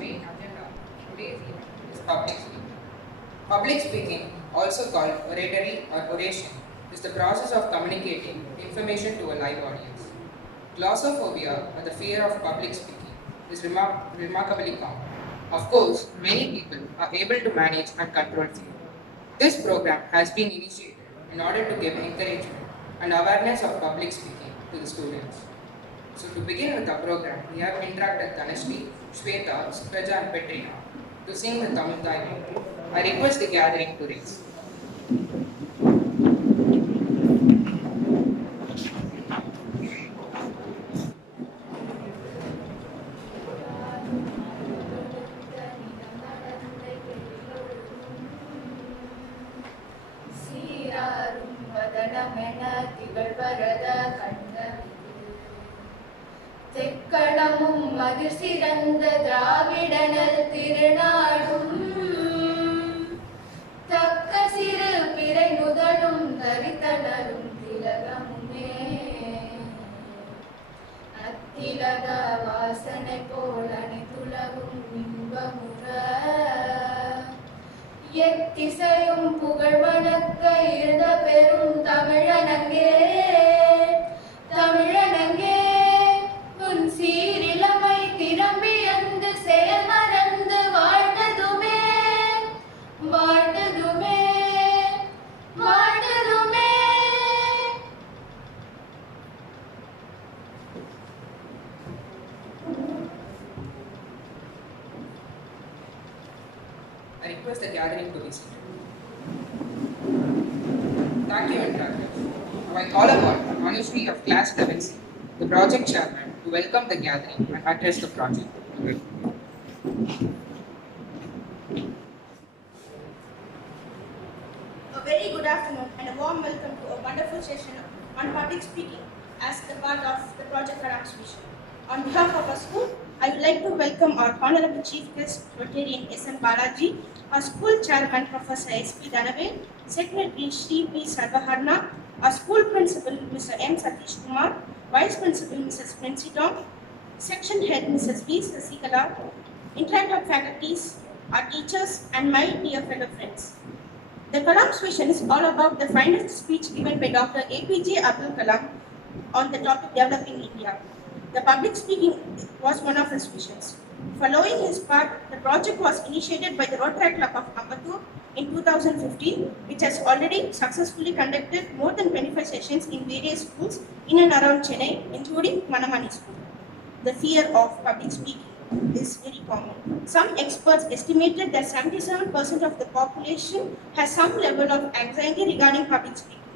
main agenda of today's event is public speaking. Public speaking, also called oratory or oration, is the process of communicating information to a live audience. Glossophobia, or the fear of public speaking, is remarkably common. Of course, many people are able to manage and control fear. This program has been initiated in order to give encouragement and awareness of public speaking to the students. So to begin with the program, we have interacted Tanashri, Shweta, Supraja and Petrina to sing the Tamil Thai. I request the gathering to raise. தெக்கணமும் மதிர் சிறந்த திராவிடனல் திருநாடும் தக்க சிறு பிறை நுதலும் தரித்தனரும் திலகமுமே அத்திலக வாசனை போல் அனைத்துலகும் இன்பமுற எத்திசையும் புகழ் வணக்க இருந்த பெரும் தமிழனங்கே தமிழனங்கே உன் சீரிழமை திரும்பி வந்து செயல் மறந்து வாழ்ந்ததுமே வாழ்ந்ததுமே வாழ்ந்ததுமே. I request the gathering to be seated. Thank you, interactors. Now I call upon Manushree of Class 11C, the project chairman, to welcome the gathering and address the project. A very good afternoon and a warm welcome to a wonderful session on public speaking as the part of the Project Kalam'S vision. On behalf of our school, I would like to welcome our Honorable Chief Guest, Rotarian S.M. Balaji, our school chairman, Professor S.P. Dhanave, Secretary Shri P. Sarvaharna, our school principal, Mr. M. Satish Kumar, Vice Principal, Mrs. Princy Tom, Section Head, Mrs. V. Sasikala, interactive faculties, our teachers, and my dear fellow friends. The Kalam's vision is all about the finest speech given by Dr. APJ Abdul Kalam on the topic Developing India. The public speaking was one of his visions. Following his path, the project was initiated by the Rotary Club of Ambattur in 2015, which has already successfully conducted more than 25 sessions in various schools in and around Chennai, including Manamani School. The fear of public speaking is very common. Some experts estimated that 77% of the population has some level of anxiety regarding public speaking.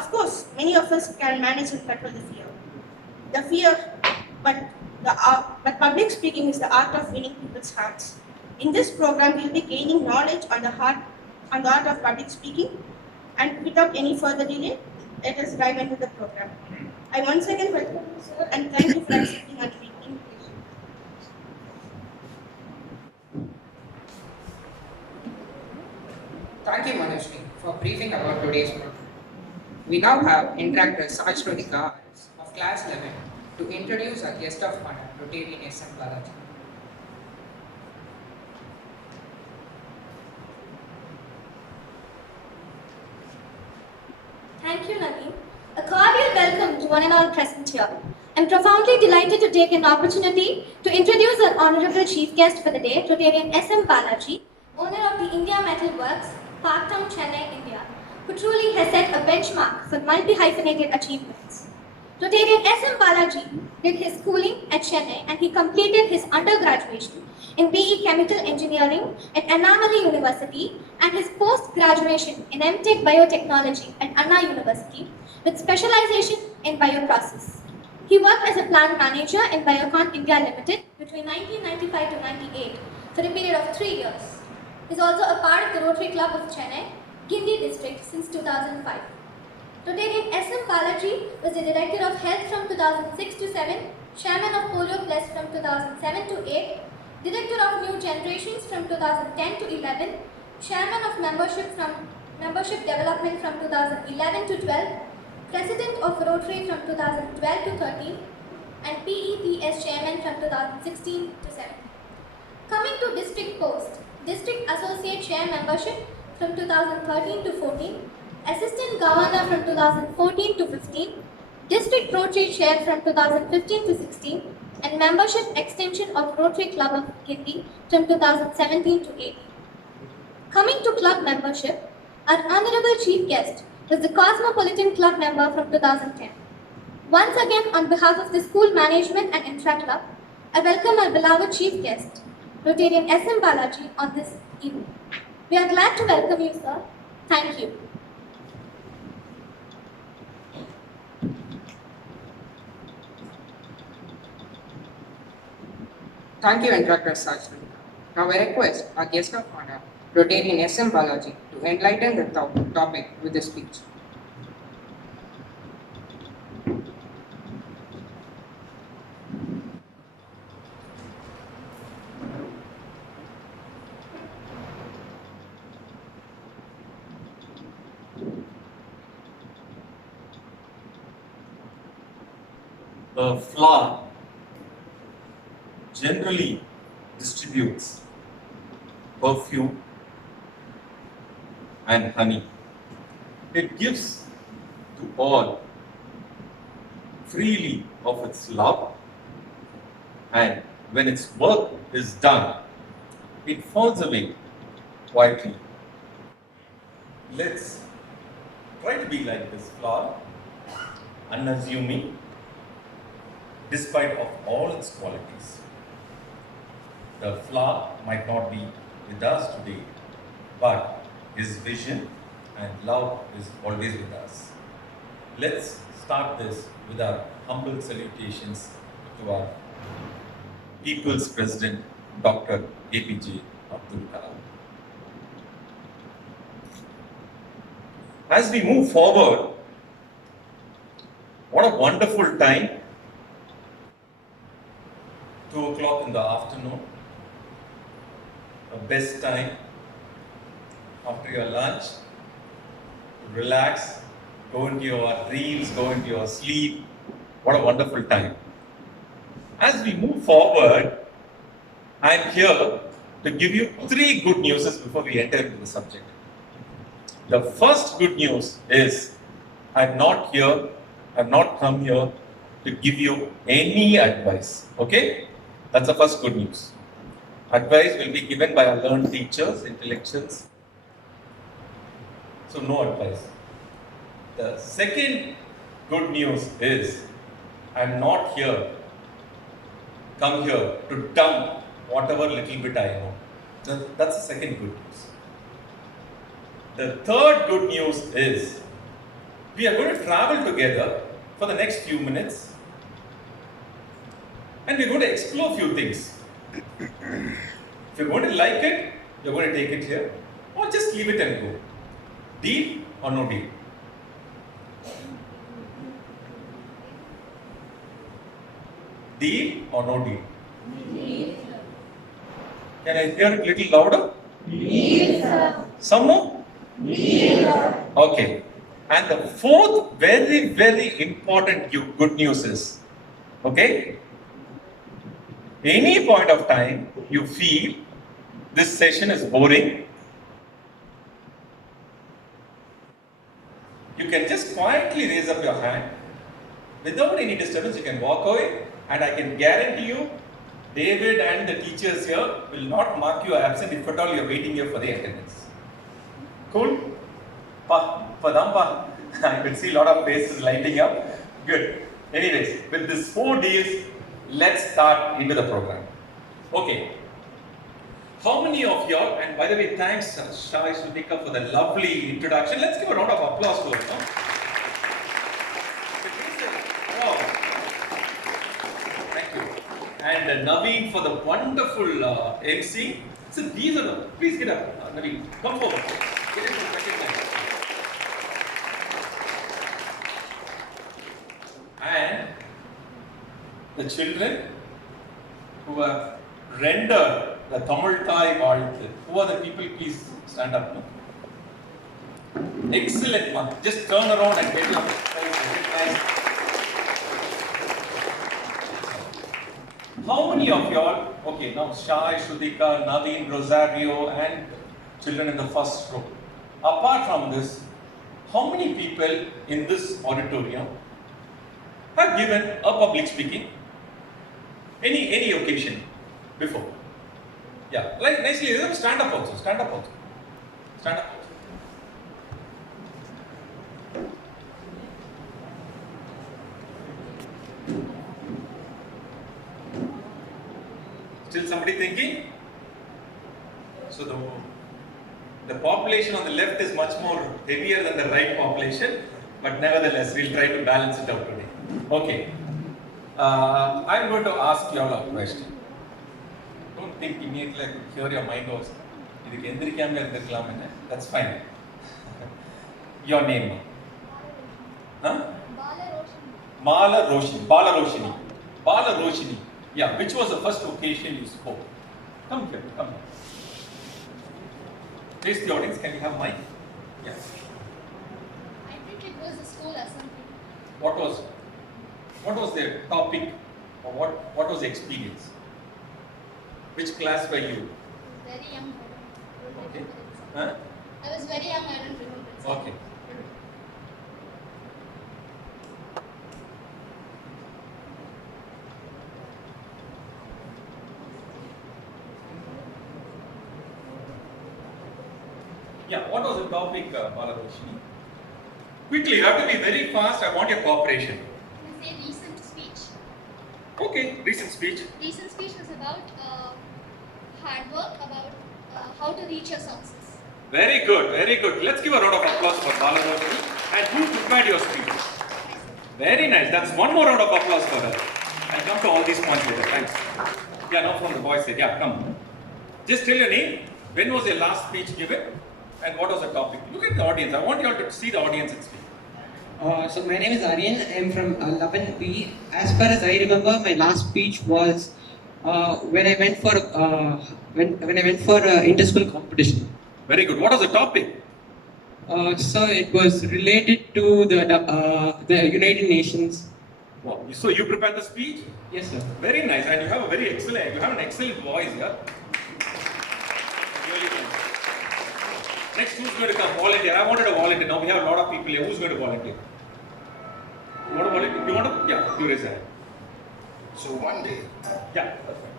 Of course, many of us can manage and control the fear. But public speaking is the art of winning people's hearts. In this program, we will be gaining knowledge on the art of public speaking. And without any further delay, let us dive into the program. I once again welcome you, sir, and thank you for accepting our invitation. Thank you, Manushree, for briefing about today's program. We now have interactor Sajrodika of Class 11 to introduce our guest of honor, Rotarian S.M. Balaji. Thank you, Naveen. A cordial welcome to one and all present here. I'm profoundly delighted to take an opportunity to introduce our honorable chief guest for the day, Rotarian S.M. Balaji, owner of the India Metal Works, Parktown, Chennai, India, who truly has set a benchmark for multi-hyphenated achievements. Rotarian S.M. Balaji did his schooling at Chennai and he completed his undergraduation in BE Chemical Engineering at Annamalai University and his post-graduation in MTech Biotechnology at Anna University with specialization in bioprocess. He worked as a plant manager in Biocon India Limited between 1995 to 98 for a period of 3 years. He is also a part of the Rotary Club of Chennai, Guindy district since 2005. Rotarian S.M. Balaji was the Director of Health from 2006 to 7, Chairman of Polio Plus from 2007 to 8, Director of New Generations from 2010 to 11, Chairman of Membership Development from 2011 to 12, President of Rotary from 2012 to 13, and PEPS Chairman from 2016 to 7. Coming to district post, district associate chair membership from 2013 to 14, assistant governor from 2014 to 15, district Rotary chair from 2015 to 16, and membership extension of Rotary Club of Gindi from 2017 to 18. Coming to club membership, our honorable chief guest was the Cosmopolitan Club member from 2010. Once again, on behalf of the school management and intra club, I welcome our beloved chief guest, Rotarian S.M. Balaji, on this evening. We are glad to welcome you, sir. Thank you. Thank you, Instructor Sajjan. Now I request our guest of honor, Rotarian S.M. Balaji, to enlighten the topic with his speech. The flower generally distributes perfume and honey. It gives to all freely of its love, and when its work is done, it falls away quietly. Let's try to be like this flower, unassuming, despite of all its qualities. The flower might not be with us today, but his vision and love is always with us. Let's start this with our humble salutations to our People's President, Dr. APJ Abdul Kalam. As we move forward, what a wonderful time. 2 o'clock in the afternoon, a best time after your lunch, to relax, go into your dreams, go into your sleep. What a wonderful time. As we move forward, I am here to give you 3 good news before we enter into the subject. The first good news is I'm not come here to give you any advice, okay? That's the first good news. Advice will be given by our learned teachers, intellectuals. So no advice. The second good news is I'm not come here to dump whatever little bit I know. That's the second good news. The third good news is we are going to travel together for the next few minutes. And we're going to explore a few things. If you're going to like it, you're going to take it here, or just leave it and go. Deal or no deal? Deal or no deal? Deal. Can I hear it a little louder? Deal, sir. Some more? Deal, sir. Okay. And the fourth very, very important good news is, okay? Any point of time you feel this session is boring, you can just quietly raise up your hand. Without any disturbance, you can walk away, and I can guarantee you, David and the teachers here will not mark you absent if at all you are waiting here for the attendance. Cool? Padampa. I can see a lot of faces lighting up. Good. Anyways, with these 4 deals, let's start into the program. Okay. How many of y'all, and by the way, thanks Shai Sudhika for the lovely introduction. Let's give a round of applause to her. No? Wow. Thank you. And Naveen for the wonderful MC. So these are the, please get up, Naveen, come forward. Get into the second line. And the children who have rendered the Tamil Thai Vazhuthu. Who are the people? Please stand up now. Excellent, man. Just turn around and get your recognize. How many of y'all, okay, now Shai, Shudika, Naveen, Rosario, and children in the first row. Apart from this, how many people in this auditorium have given a public speaking? Any occasion before? Yeah, like nicely, stand up also, stand up also. Stand up also. Still somebody thinking? So the population on the left is much more heavier than the right population, but nevertheless, we'll try to balance it out today. Okay. I'm going to ask you all a question. Don't think immediately, I could hear your mind also. That's fine. Your name? Huh? Bala Roshini. Yeah, which was the first occasion you spoke? Come here, come here. Face the audience, can you have mic? Yes. I think it was a school assembly. What was the topic, or what was the experience? Which class were you? Very young. Okay. Huh? I was very young, I don't remember. Okay. Yeah, what was the topic, Balaji? Quickly, you have to be very fast. I want your cooperation. Can I say recent speech? Okay, recent speech. Recent speech was about hard work, about how to reach your success. Very good, very good. Let's give a round of applause for Balaji. And who prepared your speech? Very nice. That's one more round of applause for her. I'll come to all these points later. Thanks. Yeah, now from the boys' side. Yeah, come. Just tell your name. When was your last speech given? And what was the topic? Look at the audience. I want you all to see the audience and speak. So my name is Aryan. I'm from 11B. As far as I remember, my last speech was when I went for inter-school competition. Very good. What was the topic? So it was related to the United Nations. Wow. So you prepared the speech? Yes, sir. Very nice. And you have a very excellent. You have an excellent voice, yeah. Really good. Next, who's going to come? Volunteer. I wanted a volunteer. Now we have a lot of people here. Who's going to volunteer? You want to volunteer? You want to? Yeah, you raise your hand. So one day, Yeah, that's fine.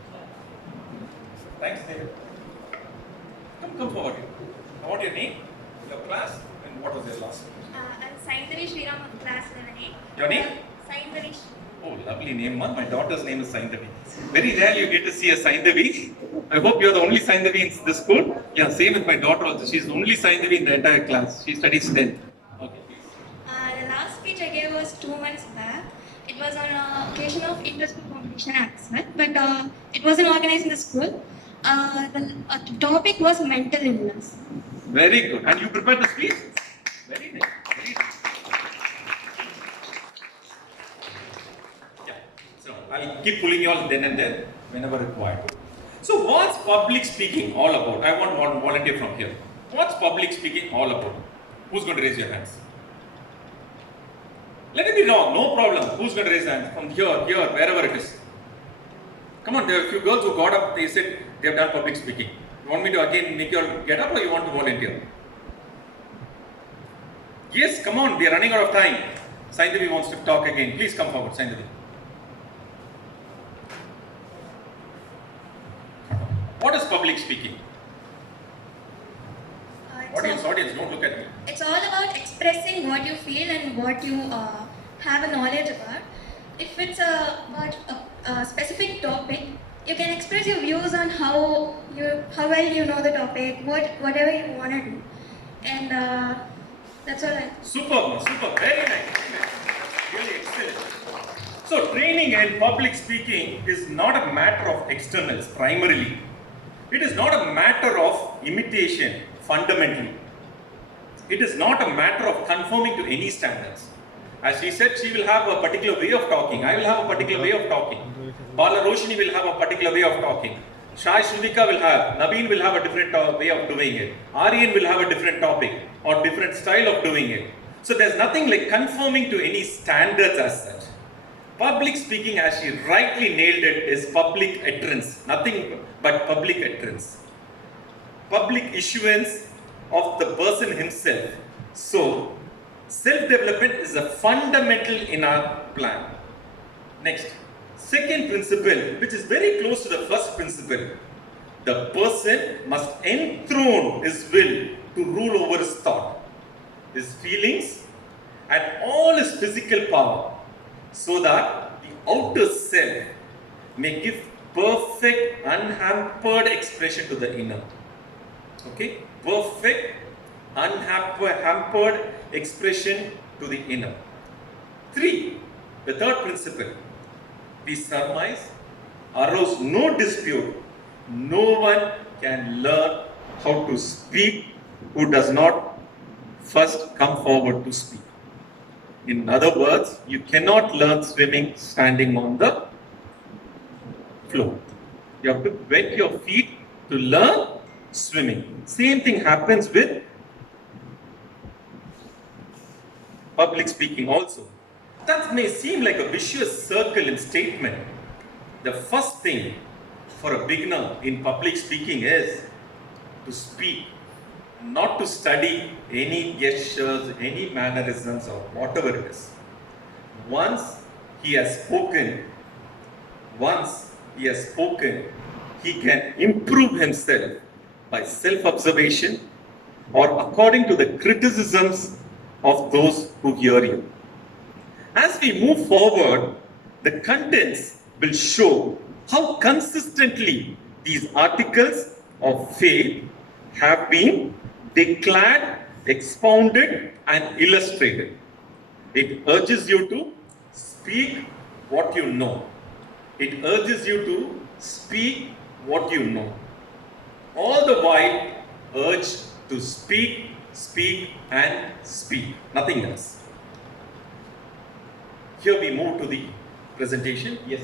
Thanks, David. Come forward here. I want your name, your class, and what was your last name? I'm Saindavi Shriram of class 11A. Your name? Saindavi. Oh, lovely name, man. My daughter's name is Saindavi. Very rarely you get to see a Saindavi. I hope you're the only Saindavi in this school. Yeah, same with my daughter also. She's the only Saindavi in the entire class. She studies 10th. Okay, please. The last speech I gave was 2 months back. It was on occasion of inter-school competition as well, but it wasn't organized in the school. The topic was mental illness. Very good. And you prepared the speech? Very nice. Very nice. Yeah. So I'll keep pulling you all then and there whenever required. So what's public speaking all about? I want one volunteer from here. What's public speaking all about? Who's going to raise your hands? Let it be wrong, no problem. Who's going to raise hands? From here, wherever it is. Come on, there are a few girls who got up, they said they have done public speaking. You want me to again make you all get up or you want to volunteer? Yes, come on, we are running out of time. Saindavi wants to talk again. Please come forward, Saindavi. What is public speaking? Audience, don't look at me. It's all about expressing what you feel and what you have a knowledge about. If it's about a specific topic, you can express your views on how well you know the topic, whatever you want to do, and that's all. Superb, very nice, really excellent. So training and public speaking is not a matter of externals primarily. It is not a matter of imitation fundamentally. It is not a matter of conforming to any standards. As she said, she will have a particular way of talking. I will have a particular way of talking. Bala Roshini will have a particular way of talking. Shai Shudika will have, Naveen will have a different way of doing it. Aryan will have a different topic or different style of doing it. So there's nothing like conforming to any standards as such. Public speaking, as she rightly nailed it, is public utterance, nothing but public utterance. Public issuance of the person himself. So, self-development is a fundamental in our plan. Next, second principle, which is very close to the first principle. The person must enthrone his will to rule over his thought, his feelings, and all his physical power, so that the outer self may give perfect, unhampered expression to the inner. Okay? Perfect, unhampered expression to the inner. 3. The third principle. We surmise, arouse no dispute. No one can learn how to speak who does not first come forward to speak. In other words, you cannot learn swimming standing on the floor. You have to wet your feet to learn swimming. Same thing happens with public speaking also. That may seem like a vicious circle in statement. The first thing for a beginner in public speaking is to speak, not to study any gestures, any mannerisms or whatever it is. Once he has spoken, he can improve himself by self-observation or according to the criticisms of those who hear you. As we move forward, the contents will show how consistently these articles of faith have been declared, expounded, and illustrated. It urges you to speak what you know. It urges you to speak what you know. All the while urge to speak, and speak. Nothing else. Here we move to the presentation. Yes.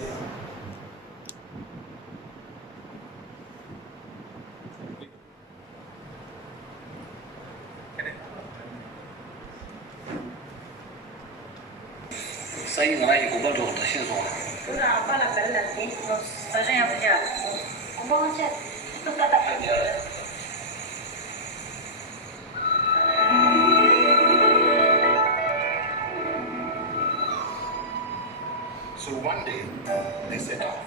So one day, they set off.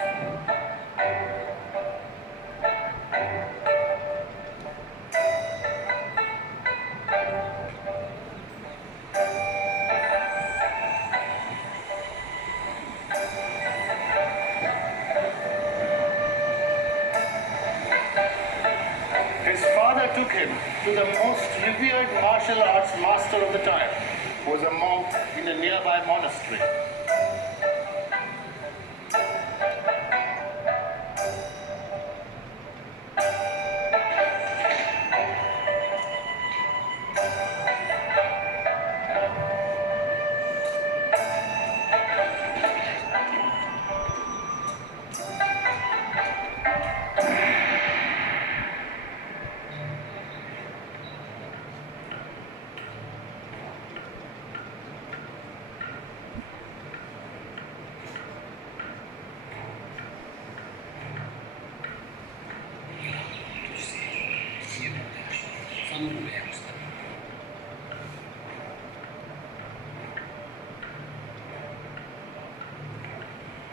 His father took him to the most revered martial arts master of the time, who was a monk in a nearby monastery.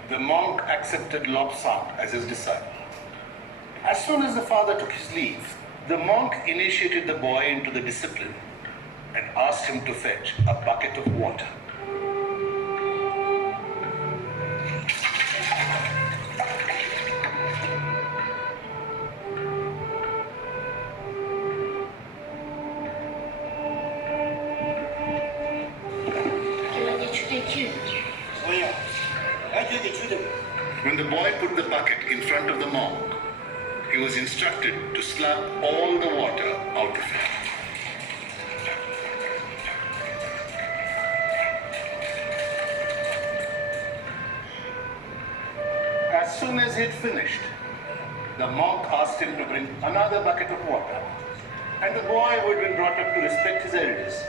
The monk accepted Lobsang as his disciple. As soon as the father took his leave, the monk initiated the boy into the discipline and asked him to fetch a bucket of water. When the boy put the bucket in front of the monk, he was instructed to slap all the water out of it. As soon as he had finished, the monk asked him to bring another bucket of water, and the boy, who had been brought up to respect his elders,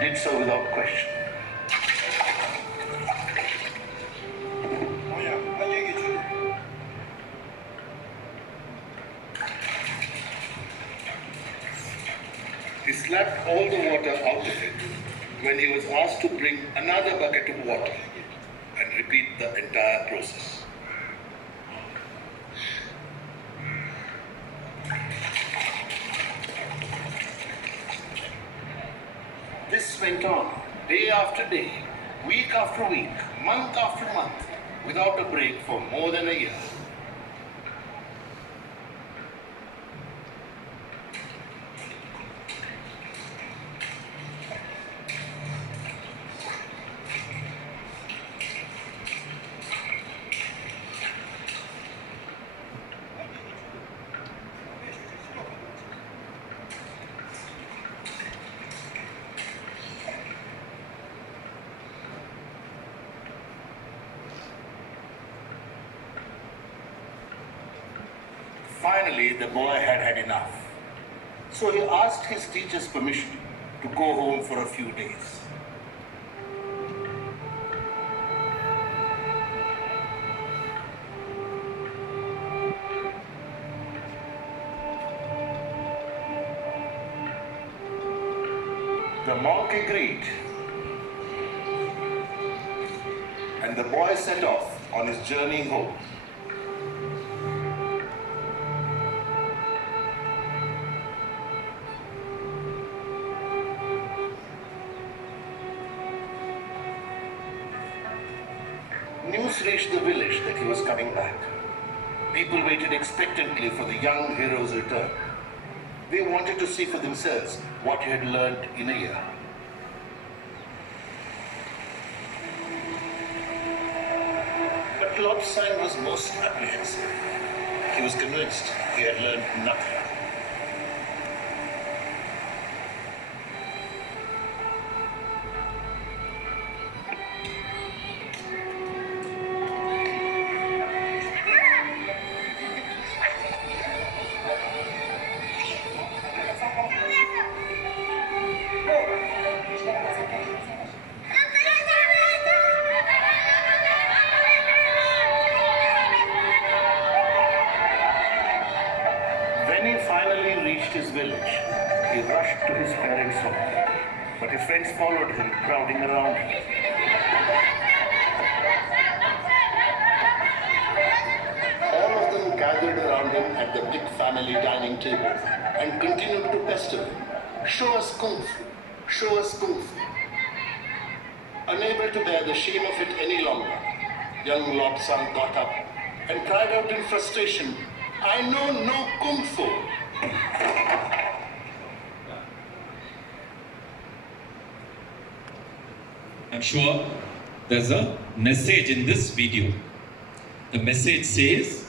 did so without question. slapped all the water out of it when he was asked to bring another bucket of water and repeat the entire process. This went on day after day, week after week, month after month, without a break for more than a year. Finally, the boy had had enough. So he asked his teacher's permission to go home for a few days. The monk agreed, and the boy set off on his journey home. News reached the village that he was coming back. People waited expectantly for the young hero's return. They wanted to see for themselves what he had learned in a year. But Lord Sang was most apprehensive. He was convinced he had learned nothing. When he finally reached his village, he rushed to his parents' home. But his friends followed him, crowding around him. All of them gathered around him at the big family dining table and continued to pester him. Show us Kung Fu! Show us Kung Fu! Unable to bear the shame of it any longer, young Lord Sang got up and cried out in frustration, I know no Kung Fu! I'm sure there's a message in this video. The message says,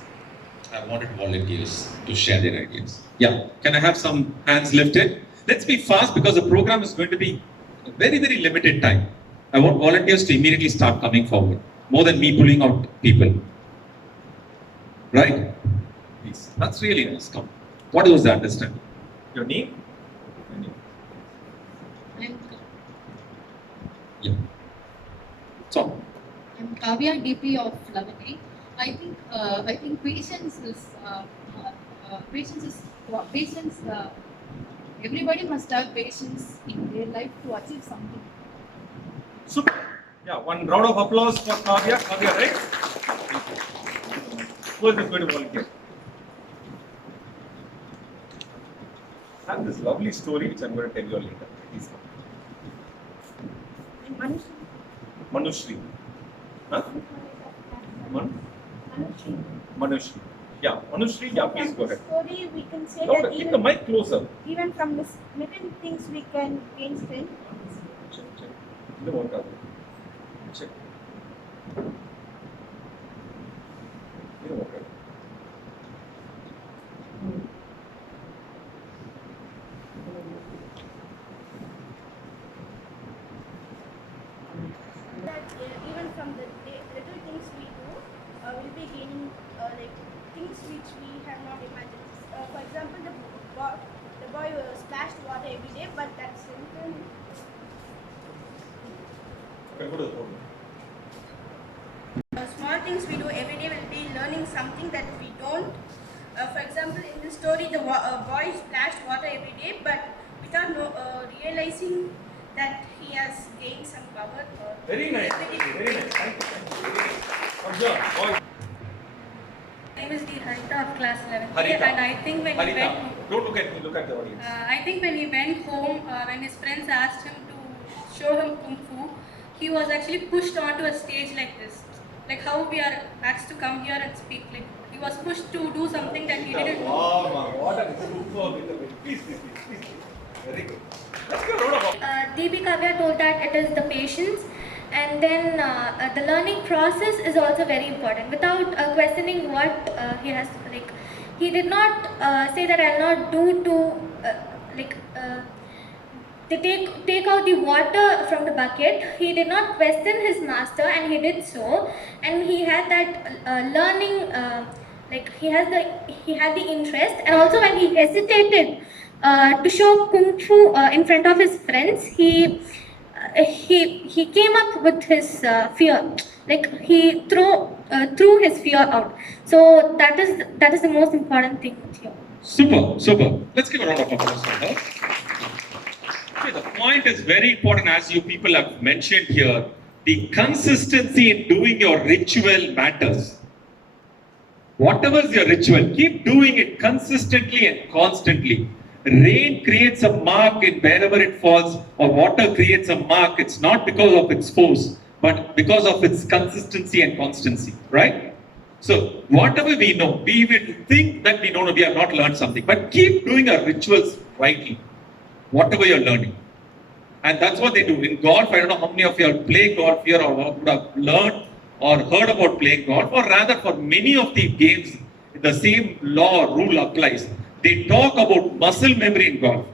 I wanted volunteers to share their ideas. Yeah, can I have some hands lifted? Let's be fast because the program is going to be a very, very limited time. I want volunteers to immediately start coming forward, more than me pulling out people. Right? Please. That's really nice. Come. What was that this time? Your name? Yeah. So. I'm Kavya, DP of 11A. I think patience is everybody must have patience in their life to achieve something. Super. Yeah, one round of applause for Kavya. Kavya, right? Who is going to volunteer? I have this lovely story which I'm going to tell you later. Please come. Manushri. Huh? Manushri. Yeah, Manushri, yeah, please go ahead. Story, we can say Louder, that keep the mic closer. even from this little things we can gain strength. Check. The water. Check. The water. That even from the little things we do, we'll be gaining like things which we have not imagined. For example, the boy splashed water every day, but that's simple. Okay, go to the podium. Small things we do every day will be learning something that we don't. For example, in this story, the boy splashed water every day, but with without realizing that he has gained some power. Very nice. Very nice. Thank you. Very nice. Observe. My name is Harita of class 11. Harita. And I think when he Harita, went, don't look at me, look at the audience. I think when he went home, when his friends asked him to show him kung fu, he was actually pushed onto a stage like this. Like how we are asked to come here and speak. Like he was pushed to do something that he didn't do. Wow, what a super interview. Please. Very good. Let's go round of DB Kavya told that it is the patience, and then the learning process is also very important. Without questioning what he has, like, he did not say that I'll not do to, to take out the water from the bucket. He did not question his master, and he did so, and he had that learning. He had the interest, and also when he hesitated to show kung fu in front of his friends, he came up with his fear. Like he threw his fear out. So that is the most important thing here. Super. Let's give a round of applause for her. See, the point is very important, as you people have mentioned here. The consistency in doing your ritual matters. Whatever is your ritual, keep doing it consistently and constantly. Rain creates a mark in wherever it falls, or water creates a mark. It's not because of its force, but because of its consistency and constancy, right? So whatever we know, we will think that we don't know, we have not learned something, but keep doing our rituals rightly, whatever you're learning. And that's what they do. In golf, I don't know how many of you have played golf here or would have learned or heard about playing golf, or rather for many of the games, the same law or rule applies. They talk about muscle memory in golf.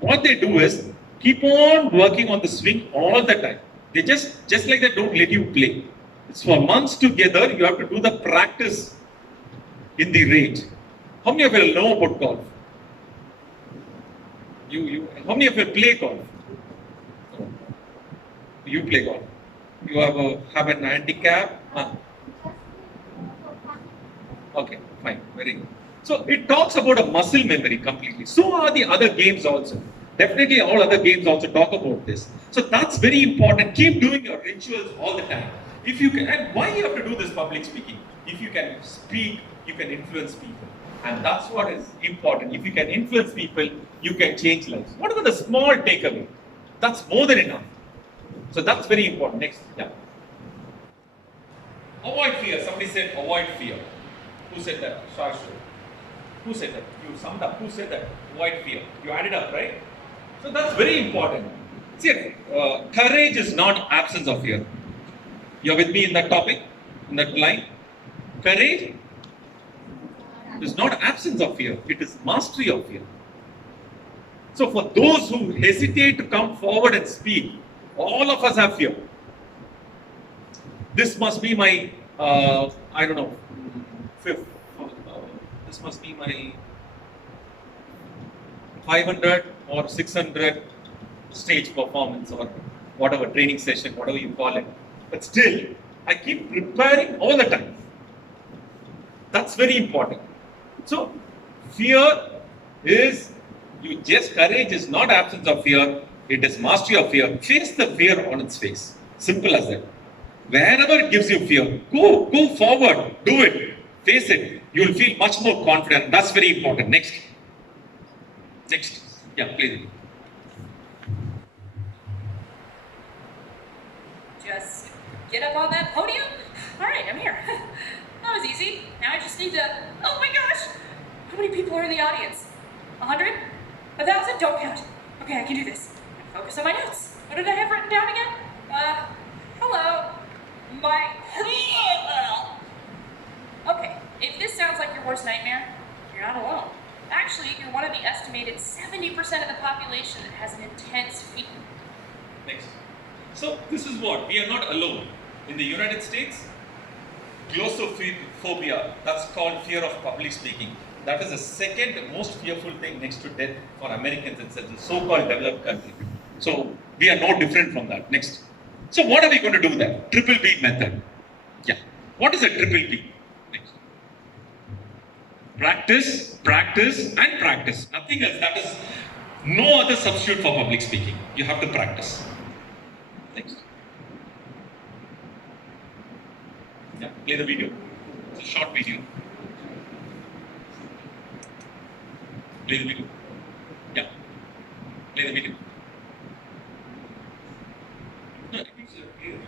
What they do is keep on working on the swing all the time. They just like that, don't let you play. It's for months together. You have to do the practice in the range. How many of you know about golf? How many of you play golf? You play golf. You have an handicap? Okay, fine, very good. So it talks about a muscle memory completely. So are the other games also. Definitely all other games also talk about this. So that's very important. Keep doing your rituals all the time. If you can, and why you have to do this public speaking? If you can speak, you can influence people. And that's what is important. If you can influence people, you can change lives. Whatever the small takeaway, that's more than enough. So that's very important. Next, yeah. Avoid fear. Somebody said avoid fear. Who said that? Shashu. Who said that? You summed up. Who said that? Avoid fear. You added up, right? So that's very important. See, courage is not absence of fear. You're with me in that topic, in that line? Courage is not absence of fear. It is mastery of fear. So for those who hesitate to come forward and speak, all of us have fear. This must be my, I don't know, fifth. This must be my 500 or 600 stage performance or whatever, training session, whatever you call it. But still, I keep preparing all the time. That's very important. So, fear is, courage is not absence of fear, it is mastery of fear. Face the fear on its face. Simple as that. Wherever it gives you fear, go forward, do it, face it. You will feel much more confident. That's very important. Next. Yeah, please. Just get up on that podium. All right, I'm here. That was easy. Now I just need to, oh my gosh. How many people are in the audience? 100? 1,000? Don't count. Okay, I can do this. Focus on my notes. What did I have written down again? Hello. Okay, if this sounds like your worst nightmare, you're not alone. Actually, you're one of the estimated 70% of the population that has an intense fear. Next. So this is what, we are not alone. In the United States, glossophobia, that's called fear of public speaking. That is the second most fearful thing next to death for Americans in such a so-called developed country. So we are no different from that. Next. So what are we going to do there? Triple B method. Yeah. What is a triple B? Next. Practice, practice, and practice. Nothing else. That is No other substitute for public speaking. You have to practice. Next. Yeah, play the video. It's a short video. Play the video. Yeah. Play the video. No, it means play the video.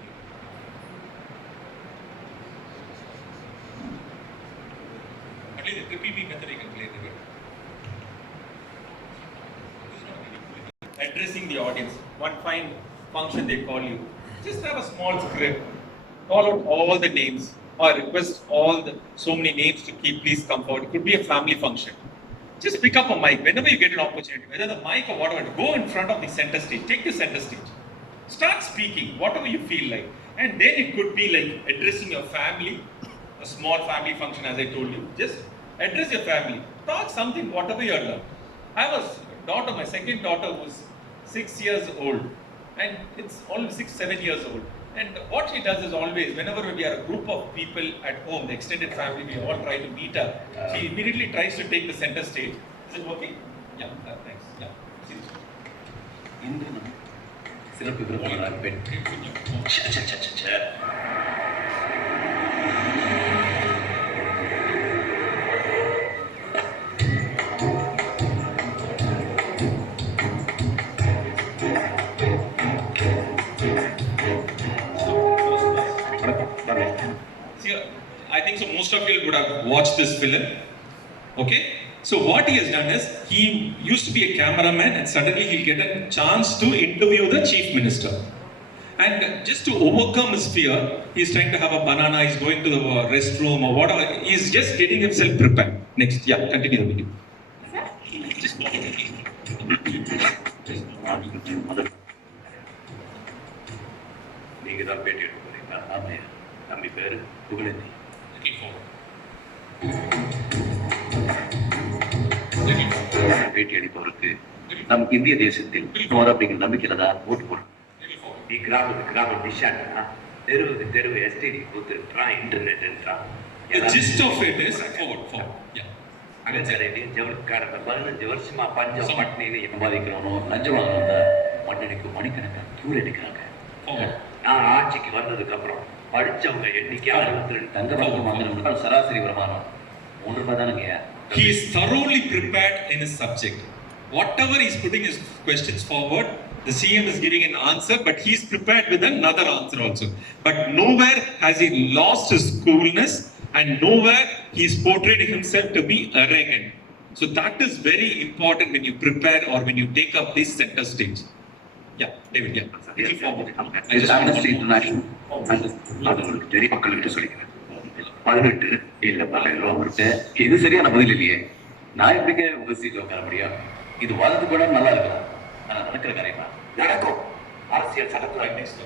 At least the PPP method you can play the video. Addressing the audience. One fine function they call you. Just have a small script. Call out all the names or request so many names to keep please come forward. It could be a family function. Just pick up a mic whenever you get an opportunity, whether the mic or whatever, go in front of the center stage, take the center stage. Start speaking, whatever you feel like. And then it could be like addressing your family, a small family function as I told you. Just address your family. Talk something, whatever you learn. I have a daughter, my second daughter was 6 years old. And it's only 6-7 years old. And what she does is always, whenever we are a group of people at home, the extended family, we all try to meet her. She immediately tries to take the center stage. Is it working? Yeah, thanks. Yeah. See, I think so most of you would have watched this film. Okay? So what he has done is, he used to be a cameraman and suddenly he'll get a chance to interview the chief minister. And just to overcome his fear, he's trying to have a banana, he's going to the restroom or whatever. He's just getting himself prepared. Next, yeah, continue the video. Just go. நீங்க தான் பேட்டி எடுக்க போறீங்களா? ஆமாம். தம்பி பேரு புகழேந்தி. பேட்டி அளிப்பவருக்கு நம் இந்திய தேசத்தில் அப்படிங்கிற நம்பிக்கையில தான் ஓட்டு போடுறோம். நீ கிராமம் நிஷான்னா தெருவுக்கு தெருவு எஸ்டிடி கூத்துறான், இன்டர்நெட் என்றான். The gist of it is forward. Yeah. அகச்சாரையிலே ஜவுளிக்காரங்க 15 வருஷமா பஞ்சம் பட்டினின்னு எம்பாதிக்கிறவனோ லஞ்சம் வாங்கினா மண்ணடிக்கு மணிக்கணக்கான தூள் எடுக்கிறாங்க. நான் ஆட்சிக்கு வந்ததுக்கு அப்புறம் படிச்சவங்க எண்ணிக்கை 62 தங்கப்பதக்கம் வாங்கினவங்க சராசரி வருமானம் 3 ரூபாய் தானுங்க. He is thoroughly prepared in his subject. Whatever he's putting his questions forward, the CM is giving an answer, but he's prepared with another answer also. But nowhere has he lost his coolness, and nowhere he's portrayed himself to be arrogant. So that is very important when you prepare or when you take up this center stage. Yeah, David, yeah. Little forward. I just want to international. அதற்கு தெரிய மக்கள்கிட்ட சொல்லிக்கிறேன். 18 இல்ல 12 இது சரியான பதில் இல்லையே. நான் எப்படிங்க உங்க சீட்ல உட்கார முடியும்? இது வாதத்து கூட நல்லா இருக்கலாம். ஆனா நடக்கிற காரியமா? நடக்கும். அரசியல் சட்டத்துறை next.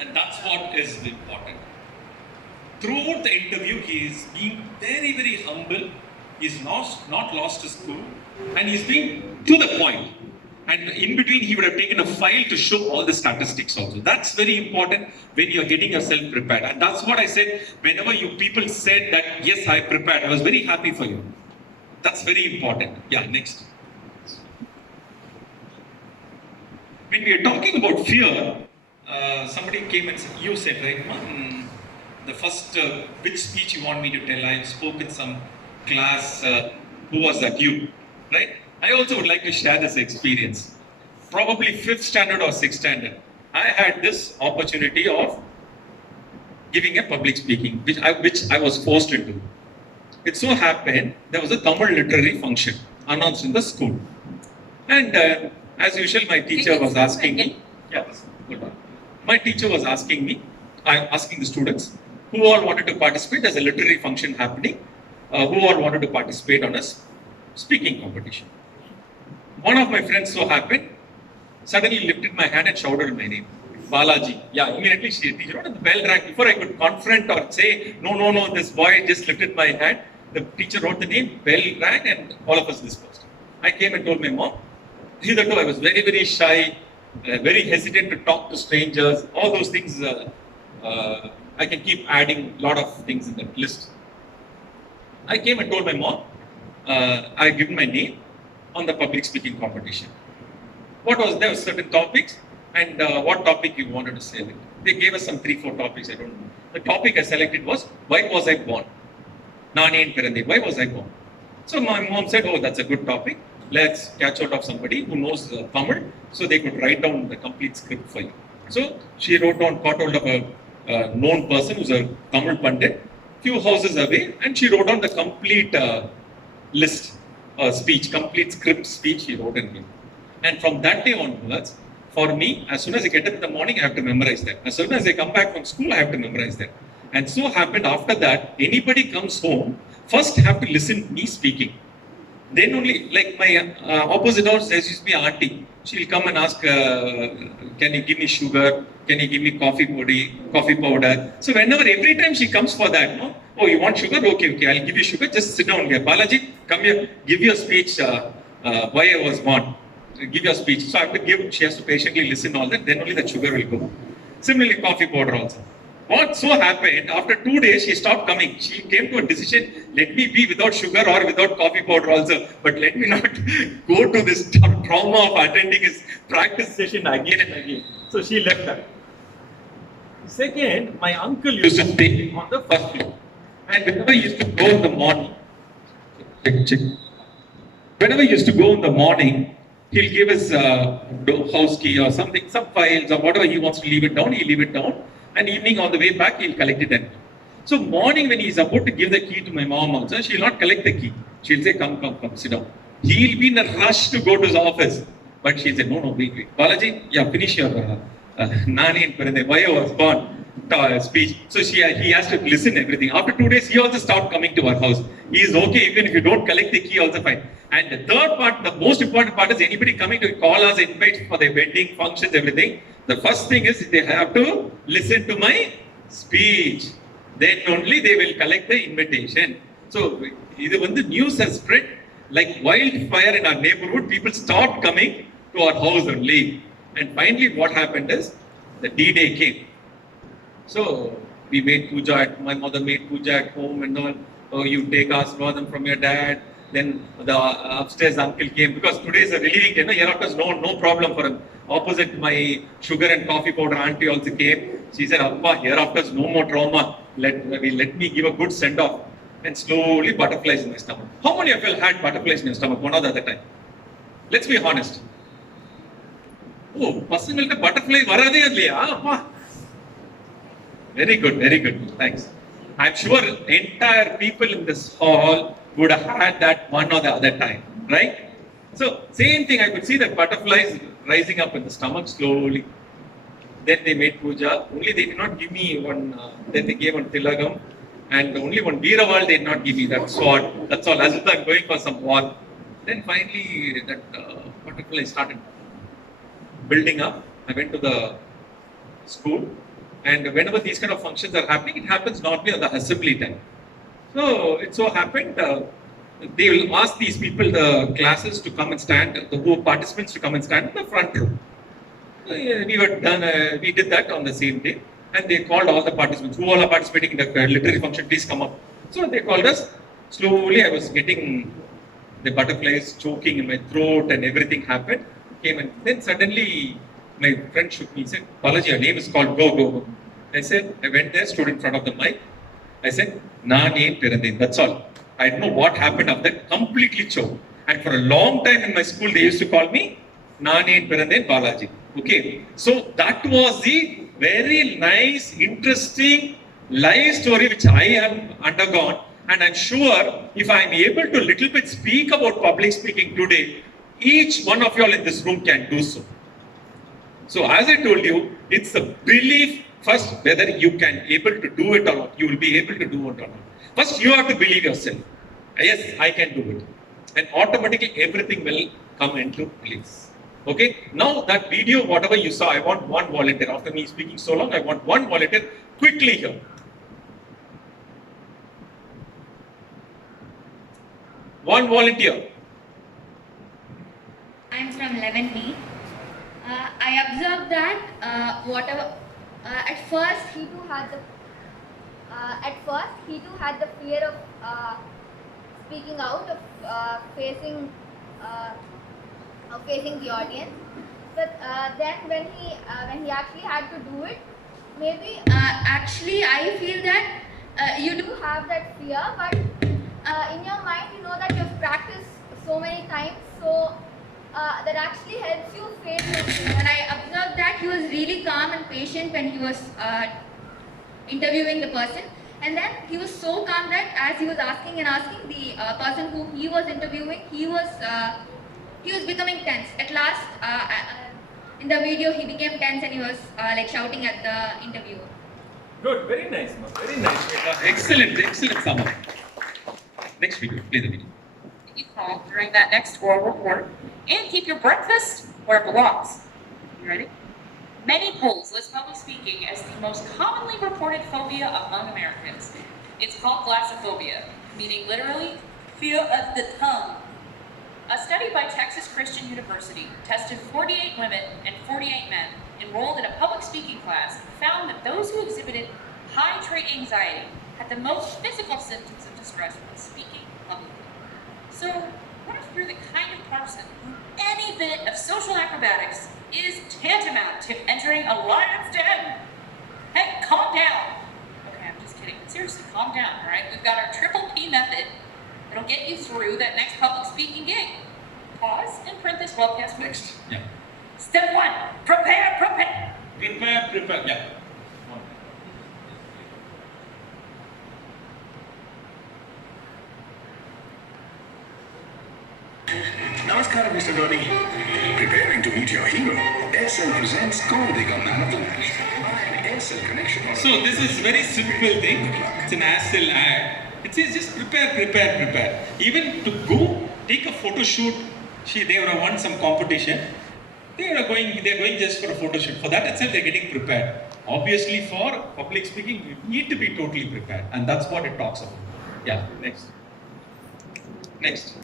And that's what is important. Throughout the interview, he is being very, very humble. He's not lost his cool, and he's being to the point. And in between, he would have taken a file to show all the statistics also. That's very important when you're getting yourself prepared. And that's what I said, whenever you people said that, yes, I prepared, I was very happy for you. That's very important. Yeah, next. When we are talking about fear, somebody came and said, you said, right, the first, which speech you want me to tell? I spoke in some class, who was that? You, right? I also would like to share this experience. Probably 5th standard or 6th standard, I had this opportunity of giving a public speaking, which I was forced into. It so happened, there was a Tamil literary function announced in the school. And as usual, my teacher was asking me, my teacher was asking me, asking the students, who all wanted to participate. There's a literary function happening, who all wanted to participate on a speaking competition. One of my friends so happened, suddenly lifted my hand and shouted my name, Balaji. Yeah, immediately she teacher, the bell rang. Before I could confront or say, no, this boy just lifted my hand, the teacher wrote the name, bell rang, and all of us dispersed. I came and told my mom. Hitherto I was very, very shy, very hesitant to talk to strangers, all those things. I can keep adding a lot of things in that list. I came and told my mom, I given my name. on the public speaking competition. What was there? Certain topics, and what topic you wanted to say. They gave us some 3-4 topics. I don't know. The topic I selected was, why was I born? Nane Pirande, why was I born? So my mom said, oh, that's a good topic. Let's catch out of somebody who knows Tamil, so they could write down the complete script for you. So she wrote down, caught hold of a known person who's a Tamil Pandit, few houses away, and she wrote down the complete list, speech, complete script speech she wrote in him. And from that day onwards, for me, as soon as I get up in the morning, I have to memorize that. As soon as I come back from school, I have to memorize that. And so happened after that, anybody comes home, first have to listen to me speaking. Then only, like my opposite house, there used to be auntie. She'll come and ask, can you give me sugar? Can you give me coffee powder? So whenever, every time she comes for that, no? Oh, you want sugar? Okay, I'll give you sugar. Just sit down here. Balaji, come here. Give your speech why I was born. Give your speech. So I have to give, she has to patiently listen all that. Then only the sugar will go. Similarly, coffee powder also. What so happened, after 2 days, she stopped coming. She came to a decision, let me be without sugar or without coffee powder also, but let me not go to this trauma of attending his practice session again and again. So she left that. Second, my uncle used to stay on the first floor. And whenever he used to go in the morning, whenever he used to go in the morning, he'll give his house key or something, some files or whatever he wants to leave it down, he'll leave it down. And evening on the way back, he'll collect it. So morning when he's about to give the key to my mom also, she'll not collect the key. She'll say, come, sit down. He'll be in a rush to go to his office. But she'll say, no, wait. Balaji, yeah, finish your Nani and Parande, why I was born speech. So he has to listen everything. After 2 days, he also stopped coming to our house. He is okay, even if you don't collect the key, also fine. And the third part, the most important part is anybody coming to call us, invite for their wedding, functions, everything. The first thing is they have to listen to my speech. Then only they will collect the invitation. So when the news has spread like wildfire in our neighborhood, people stopped coming to our house only. And finally what happened is the D-Day came. So we made puja, my mother made puja at home and all. Oh, you take Aswadam from your dad. Then the upstairs uncle came, because today is a relieving day, hereafter no problem for him. Opposite my sugar and coffee powder auntie also came. She said, Appa, hereafter is no more trauma. Let me give a good send off. And slowly butterflies in my stomach. How many of you had butterflies in your stomach one or the other time? Let's be honest. Oh, pasangalta butterfly varade illaya, Appa. Very good. Thanks. I'm sure entire people in this hall would have had that one or the other time, right? So same thing, I could see that butterflies rising up in the stomach slowly. Then they made puja. Only they did not give me one. Then they gave one tilagam, and only one Veeraval they did not give me that sword. That's all. As if I'm going for some war. Then finally that butterfly started building up. I went to the school. And whenever these kind of functions are happening, it happens normally on the assembly time. So it so happened, they will ask these people, the classes, to come and stand, the participants to come and stand in the front row. We did that on the same day, and they called all the participants who all are participating in the literary function. Please come up. So they called us. Slowly, I was getting the butterflies choking in my throat, and everything happened. Came and then suddenly, my friend shook me. He said, Balaji, your name is called Go. I said, I went there, stood in front of the mic. I said, Nane Pirande. That's all. I don't know what happened after that. Completely choked. And for a long time in my school, they used to call me Nane Pirande Balaji. Okay. So that was the very nice, interesting life story which I have undergone. And I'm sure if I'm able to little bit speak about public speaking today, each one of you all in this room can do so. So as I told you, it's the belief first whether you can able to do it or not. You will be able to do it or not. First you have to believe yourself. Yes, I can do it. And automatically everything will come into place. Okay. Now that video, whatever you saw, I want one volunteer. After me speaking so long, I want one volunteer quickly here. One volunteer. I'm from 11B. I observed that at first he too had the fear of speaking out, of facing facing the audience. But then when he actually had to do it, maybe actually I feel that you do have that fear, but in your mind you know that you've practiced so many times, so that actually helps you face your fear. And I observed that he was really calm and patient when he was interviewing the person. And then he was so calm that as he was asking and asking, the person who he was interviewing, he was becoming tense. At last, in the video, he became tense and he was like shouting at the interviewer. Good, very nice, ma'am. Very nice. Excellent, excellent summary. Next video, play the video. You call during that next oral report and keep your breakfast where it belongs. You ready? Many polls list public speaking as the most commonly reported phobia among Americans. It's called glossophobia, meaning literally fear of the tongue. A study by Texas Christian University tested 48 women and 48 men enrolled in a public speaking class and found that those who exhibited high trait anxiety had the most physical symptoms of distress when speaking publicly. So, what if you're the kind of person who any bit of social acrobatics is tantamount to entering a lion's den? Hey, calm down. Okay, I'm just kidding. But seriously, calm down, all right? We've got our triple P method that'll get you through that next public speaking gig. Pause and print this webcast. Next. Yeah. Step 1, prepare. Prepare. Yeah. Namaskaram, Mr. Dhoni. Preparing to meet your hero. Aircel presents Goldiga Man of the Match. Aircel connection. So this is very simple thing. It's an Aircel ad. It says just prepare. Even to go take a photo shoot. They would have won some competition. They're going just for a photo shoot. For that itself, they're getting prepared. Obviously, for public speaking, you need to be totally prepared, and that's what it talks about. Yeah. Next.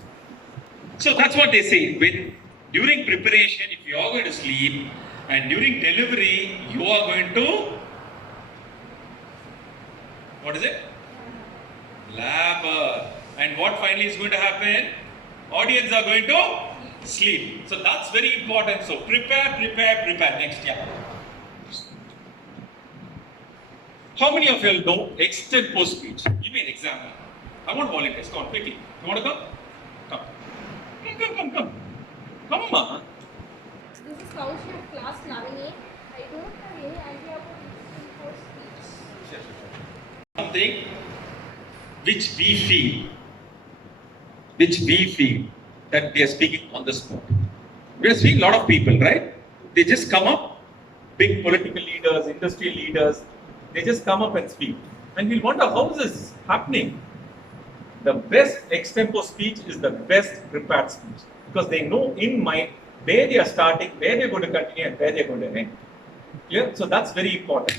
So that's what they say. During preparation, if you are going to sleep, and during delivery, you are going to, what is it? Labor. And what finally is going to happen? Audience are going to sleep. So that's very important. So prepare. Next, yeah. How many of you know extempo speech? Give me an example. I want volunteers. Come on, quickly. You want to come? Come. Come on. This is Kaushi of class 11A. I don't have any idea about extempo speech. Sure. Something which we feel that they are speaking on the spot. We are seeing a lot of people, right? They just come up, big political leaders, industry leaders, they just come up and speak. And we'll wonder how is this happening? The best extempo speech is the best prepared speech because they know in mind where they are starting, where they are going to continue, and where they are going to end. Clear? So that's very important.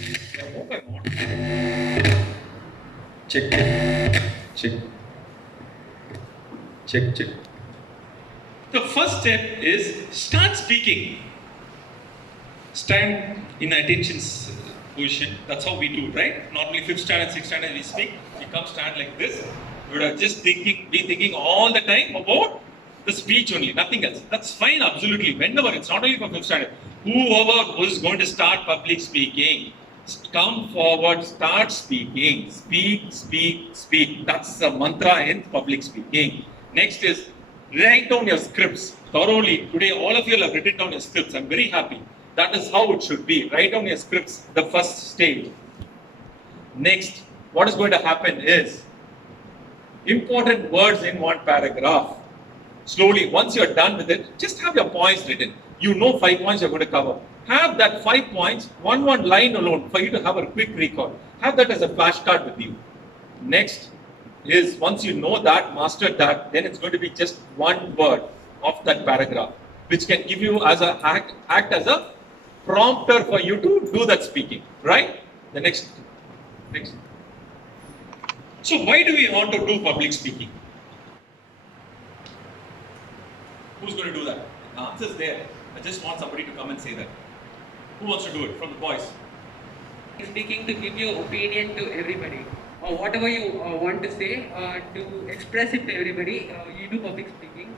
Check. The first step is start speaking. Stand in attention position. That's how we do, right? Normally 5th standard, 6th standard we speak. We come stand like this. We would have just be thinking all the time about the speech only, nothing else. That's fine, absolutely. Whenever, it's not only for 5th standard. Whoever is going to start public speaking, come forward, start speaking. Speak. That's the mantra in public speaking. Next is write down your scripts thoroughly. Today, all of you have written down your scripts. I'm very happy. That is how it should be. Write down your scripts, the first stage. Next, what is going to happen is important words in one paragraph. Slowly, once you're done with it, just have your points written. You know 5 points you're going to cover. Have that 5 points, one line alone for you to have a quick recall. Have that as a flashcard with you. Next is once you know that, mastered that, then it's going to be just one word of that paragraph, which can give you as a act as a prompter for you to do that speaking, right? The next. So why do we want to do public speaking? Who's going to do that? The answer is there. I just want somebody to come and say that. Who wants to do it from the boys? Speaking to give your opinion to everybody. Or whatever you want to say, to express it to everybody, you do public speaking.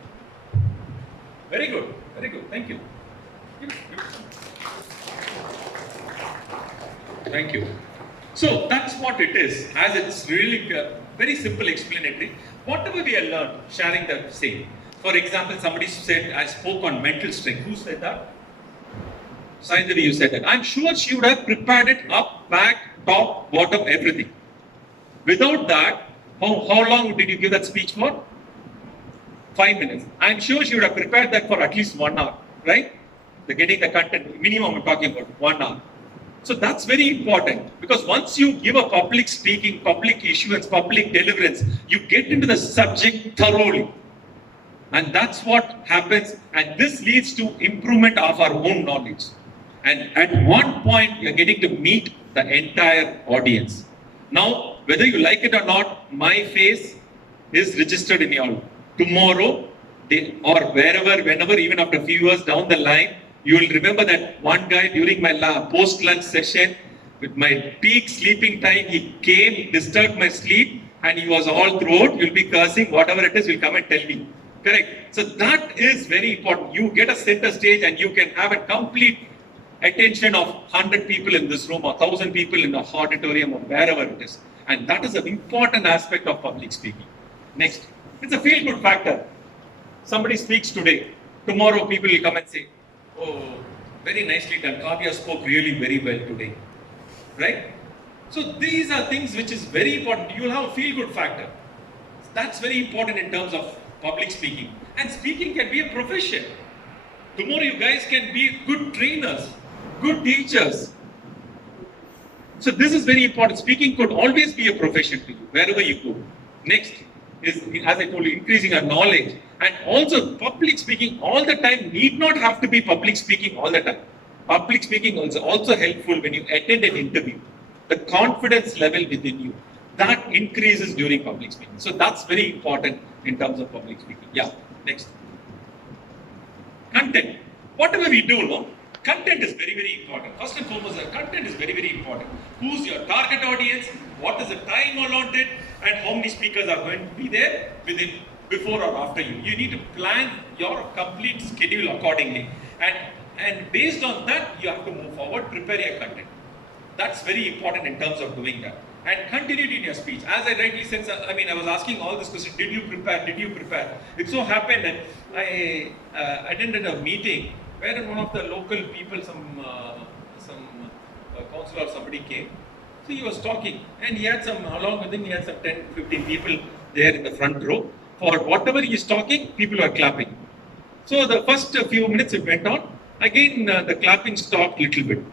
Very good, very good. Thank you. Thank you. So that's what it is, as it's really very simple explanatory. Whatever we have learned, sharing the same. For example, somebody said, I spoke on mental strength. Who said that? Saindhavi, you said that. I'm sure she would have prepared it up, back, top, bottom, everything. Without that, how long did you give that speech for? 5 minutes. I'm sure she would have prepared that for at least 1 hour, right? Getting the content, minimum I'm talking about 1 hour. So that's very important, because once you give a public speaking, public issuance, public deliverance, you get into the subject thoroughly. And that's what happens, and this leads to improvement of our own knowledge. And at one point, you're getting to meet the entire audience. Now, whether you like it or not, my face is registered in your tomorrow, or wherever, whenever, even after a few years down the line, you will remember that one guy during my post-lunch session, with my peak sleeping time, he came, disturbed my sleep, and he was all throughout. You'll be cursing, whatever it is, you'll come and tell me. Correct? So that is very important. You get a center stage and you can have a complete attention of 100 people in this room or 1,000 people in the auditorium or wherever it is. And that is an important aspect of public speaking. Next, it's a feel-good factor. Somebody speaks today. Tomorrow people will come and say, oh, very nicely done. Kavya spoke really very well today. Right? So these are things which is very important. You will have a feel-good factor. That's very important in terms of public speaking. And speaking can be a profession. Tomorrow you guys can be good trainers, good teachers. So this is very important. Speaking could always be a profession to you, wherever you go. Next is, as I told you, increasing our knowledge. And also public speaking all the time need not have to be public speaking all the time. Public speaking is also helpful when you attend an interview. The confidence level within you, that increases during public speaking. So that's very important in terms of public speaking. Yeah, next. Content. Whatever we do, no? Content is very, very important. First and foremost, the content is very, very important. Who's your target audience? What is the time allotted? And how many speakers are going to be there within, before or after you? You need to plan your complete schedule accordingly. And based on that, you have to move forward, prepare your content. That's very important in terms of doing that. And continuity in your speech. As I rightly said, I was asking all this question, did you prepare, did you prepare? It so happened that I attended a meeting where one of the local people, some councillor or somebody came. So he was talking, and he had along with him, he had some 10, 15 people there in the front row. For whatever he is talking, people were clapping. So the first few minutes it went on. Again, the clapping stopped a little bit.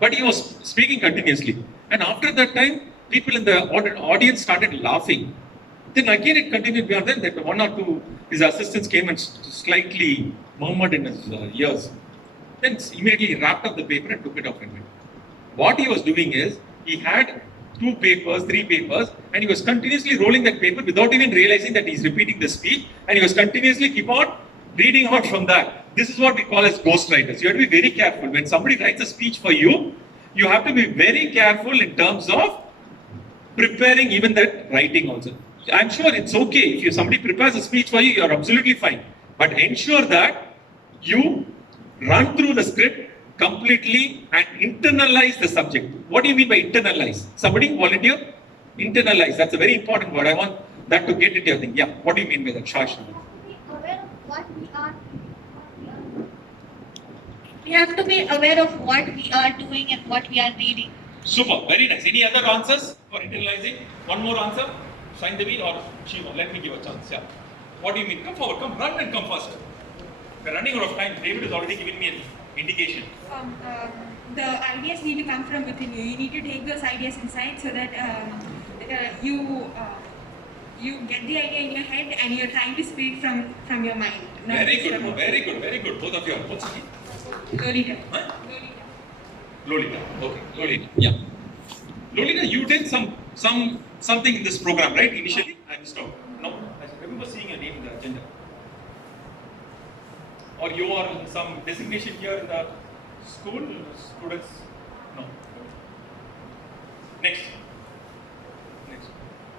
But he was speaking continuously. And after that time, people in the audience started laughing. Then again it continued beyond that one or two, his assistants came and slightly murmured in his ears. Then immediately he wrapped up the paper and took it off and went. What he was doing is, he had 2 papers, 3 papers, and he was continuously rolling that paper without even realizing that he's repeating the speech, and he was continuously keep on reading out from that. This is what we call as ghostwriters. You have to be very careful. When somebody writes a speech for you, you have to be very careful in terms of preparing even that writing also. I'm sure it's okay if somebody prepares a speech for you, you're absolutely fine. But ensure that you run through the script completely and internalize the subject. What do you mean by internalize? Somebody volunteer? Internalize. That's a very important word. I want that to get into your thing. Yeah. What do you mean by that, Shash? We have to be aware of what we are doing and what we are reading. Super, very nice. Any other answers for internalizing? One more answer? Saindhavi or Shiva? Let me give a chance. Yeah. What do you mean? Come forward, come, run and come faster. We're running out of time. David has already given me an indication. The ideas need to come from within you. You need to take those ideas inside so that you get the idea in your head and you're trying to speak from your mind. Very good, very good, very good. Both of you. What's the name? Lolita. Huh? Lolita. Okay, Lolita. Yeah. Lolita, you did something in this program, right? Initially, I missed out. No, I remember seeing your name in the agenda. Or you are in some designation here in the school, students? No. Next.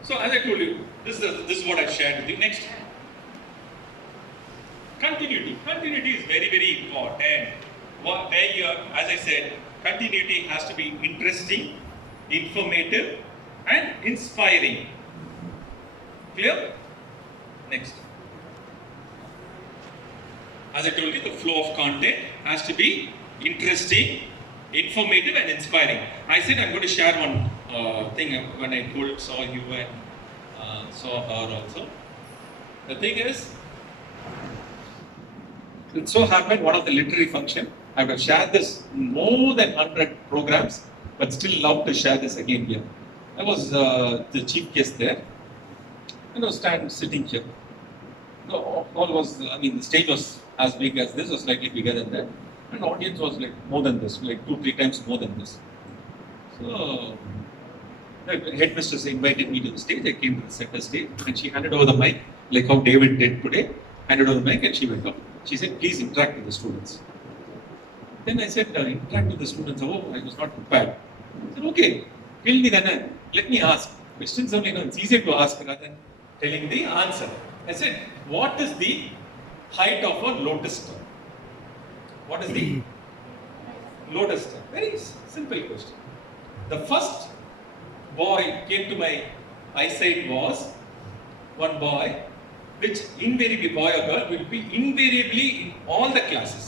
So as I told you, this is what I shared with you. Next. continuity. Continuity is very, very important. Where you are, as I said, continuity has to be interesting, informative, and inspiring. Clear? Next. As I told you, the flow of content has to be interesting, informative, and inspiring. I said I'm going to share one thing when I saw you and saw her also. The thing is, it so happened one of the literary function, I have shared this more than 100 programs, but still love to share this again here. I was the chief guest there, and I was sitting here. The hall was, the stage was as big as this, or slightly bigger than that, and the audience was like more than this, like 2-3 times more than this. So the headmistress invited me to the stage. I came to the center stage, and she handed over the mic, like how David did today. Handed over the mic, and she went off. She said, "Please interact with the students." Then I said, "Interact with the students." Oh, I was not prepared. I said, "Okay, tell me then. Let me ask questions only. It's easier to ask rather than telling the answer." I said, "What is the height of a lotus star?" What is the lotus star? Very simple question. The first boy came to my eyesight was one boy, which invariably, boy or girl, will be invariably in all the classes.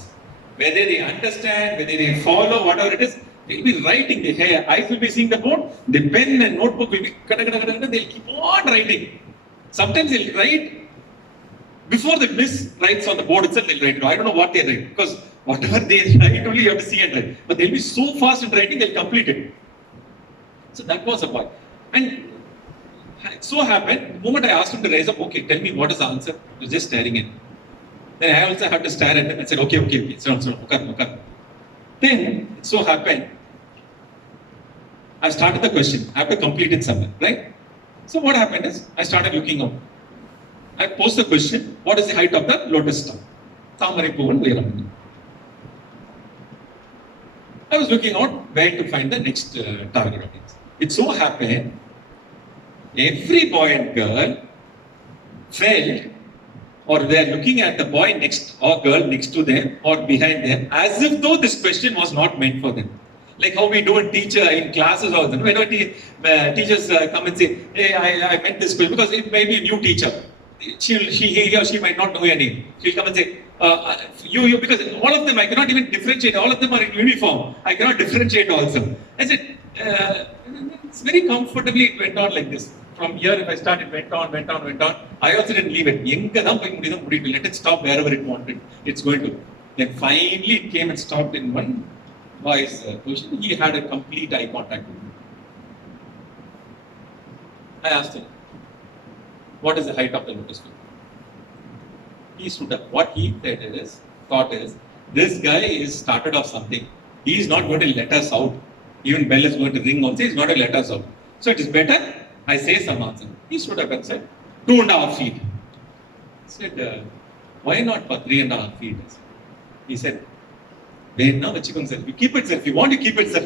Whether they understand, whether they follow, whatever it is, they'll be writing. The eyes will be seeing the board, the pen and notebook will be, they'll keep on writing. Sometimes they'll write, before the miss writes on the board itself, they'll write. I don't know what they write, because whatever they write, only you have to see and write. But they'll be so fast in writing, they'll complete it. So that was a boy. And it so happened, the moment I asked him to raise up, "Okay, tell me what is the answer," he was just staring at me. Then I also had to stare at him and said, okay, sit down. Then it so happened, I started the question. I have to complete it somewhere, right? So what happened is, I started looking up. I posed the question, what is the height of the lotus star? I was looking out where to find the next target audience. It so happened, every boy and girl felt, or they are looking at the boy next or girl next to them or behind them, as if though this question was not meant for them. Like how we do in classes also. When teachers come and say, "Hey, I meant this question," because it may be a new teacher. He or she might not know your name. She'll come and say, you, because all of them, I cannot even differentiate. All of them are in uniform. I cannot differentiate also. I said, it's very comfortably, it went on like this. From here, if I start, it went on. I also didn't leave it. Let it stop wherever it wanted. It's going to. Then finally, it came and stopped in one boy's position. He had a complete eye contact with me. I asked him, "What is the height of the lotus flower?" He stood up. What he thought is, this guy is started off something. He is not going to let us out. Even bell is going to ring also. He is not going to let us out. So it is better I say some answer. He stood up and said, 2.5 feet. I said, why not for 3.5 feet? He said, you keep it, sir. If you want, you keep it, sir.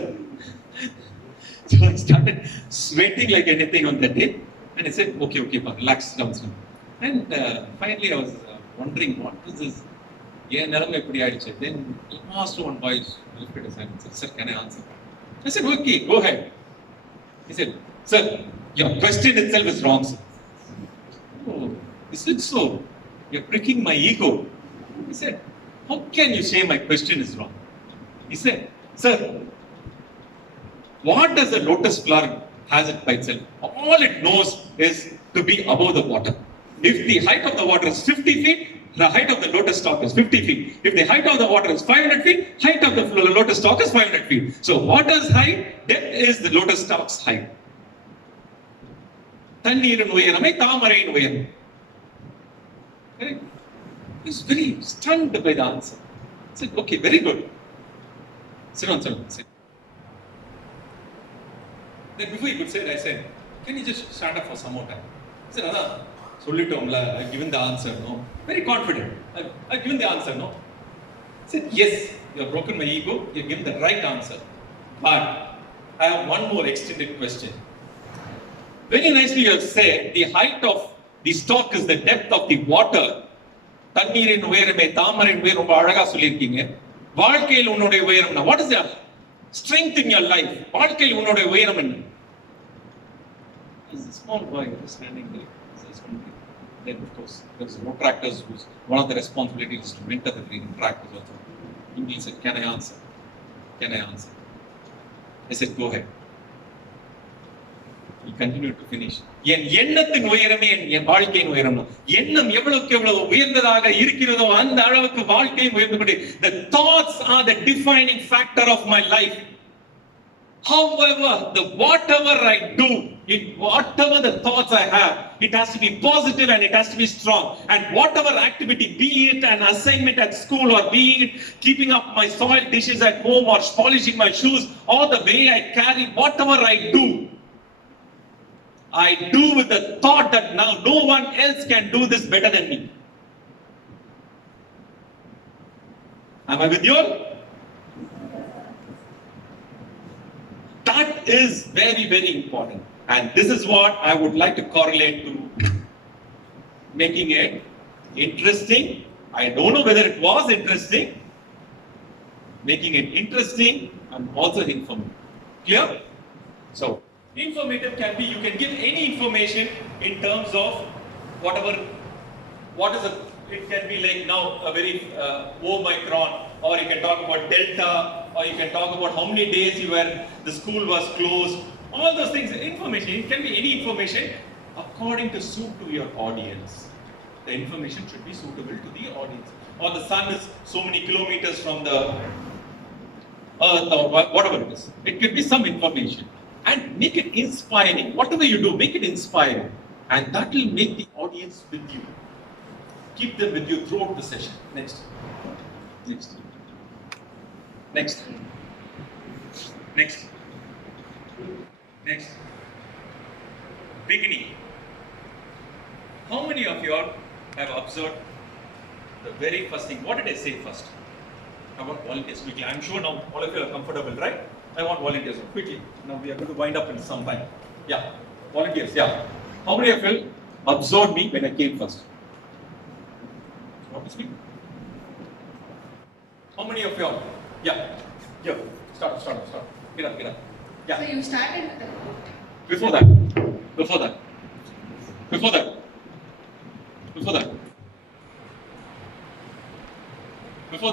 So I started sweating like anything on that day. And I said, okay, relax down. And finally I was wondering, what is this? Then last one boy lifted his hand and said, "Sir, can I answer?" I said, "Okay, go ahead." He said, "Sir, your question itself is wrong, sir." "Oh, is it so? You're pricking my ego." He said, "How can you say my question is wrong?" He said, "Sir, what does the lotus flower has it by itself? All it knows is to be above the water. If the height of the water is 50 feet, the height of the lotus stalk is 50 feet. If the height of the water is 500 feet, height of the lotus stalk is 500 feet. So water's height, depth is the lotus stalk's height." Tannīrin uyaramai tāmarain uyaram. He's very stunned by the answer. I said, "Okay, very good. Sit down. Sit." Then before he could say it, I said, "Can you just stand up for some more time?" He said, I've given the answer, no? Very confident. I've given the answer, no? I said, "Yes, you have broken my ego, you've given the right answer. But I have one more extended question. Very nicely you have said the height of the stalk is the depth of the water. தண்ணீரின் உயரமே தாமரையின் உயரம் ரொம்ப அழகா சொல்லியிருக்கீங்க. வாழ்க்கையில் உன்னுடைய உயரம் what is the strength in your life? வாழ்க்கையில் உன்னுடைய உயரம் என்ன? As a small boy standing there, then of course there's no tractors whose one of the responsibilities is to mentor the tractors also. He said, can I answer? Can I answer? I said, go ahead. He continued to finish. என் எண்ணத்தின் உயரமே என் வாழ்க்கையின் உயரம். எண்ணம் எவ்வளவுக்கு எவ்வளவு உயர்ந்ததாக இருக்கிறதோ அந்த அளவுக்கு வாழ்க்கையும் உயர்ந்து கொண்டே. The thoughts are the defining factor of my life. However, whatever I do, whatever the thoughts I have, it has to be positive and it has to be strong. And whatever activity, be it an assignment at school or be it keeping up my soiled dishes at home or polishing my shoes or the way I carry, whatever I do with the thought that now no one else can do this better than me. Am I with you all? That is very, very important. And this is what I would like to correlate to making it interesting. I don't know whether it was interesting. Making it interesting and also informative. Clear? So, informative can be, you can give any information in terms of whatever, it can be like now a very Omicron, or you can talk about Delta, or you can talk about how many days the school was closed. All those things, information, it can be any information according to suit to your audience. The information should be suitable to the audience. Or the sun is so many kilometers from the earth or whatever it is. It could be some information. And make it inspiring. Whatever you do, make it inspiring. And that will make the audience with you. Keep them with you throughout the session. Next. Next. Next. Next. Next. Beginning. How many of you all have observed the very first thing? What did I say first? I want volunteers quickly. I'm sure now all of you are comfortable, right? I want volunteers quickly. Now we are going to wind up in some time. Yeah. Volunteers, yeah. How many of you observed me when I came first? Want to speak? How many of you all? Yeah. Yeah. Start. Get up. Yeah. So you started with the quote. Before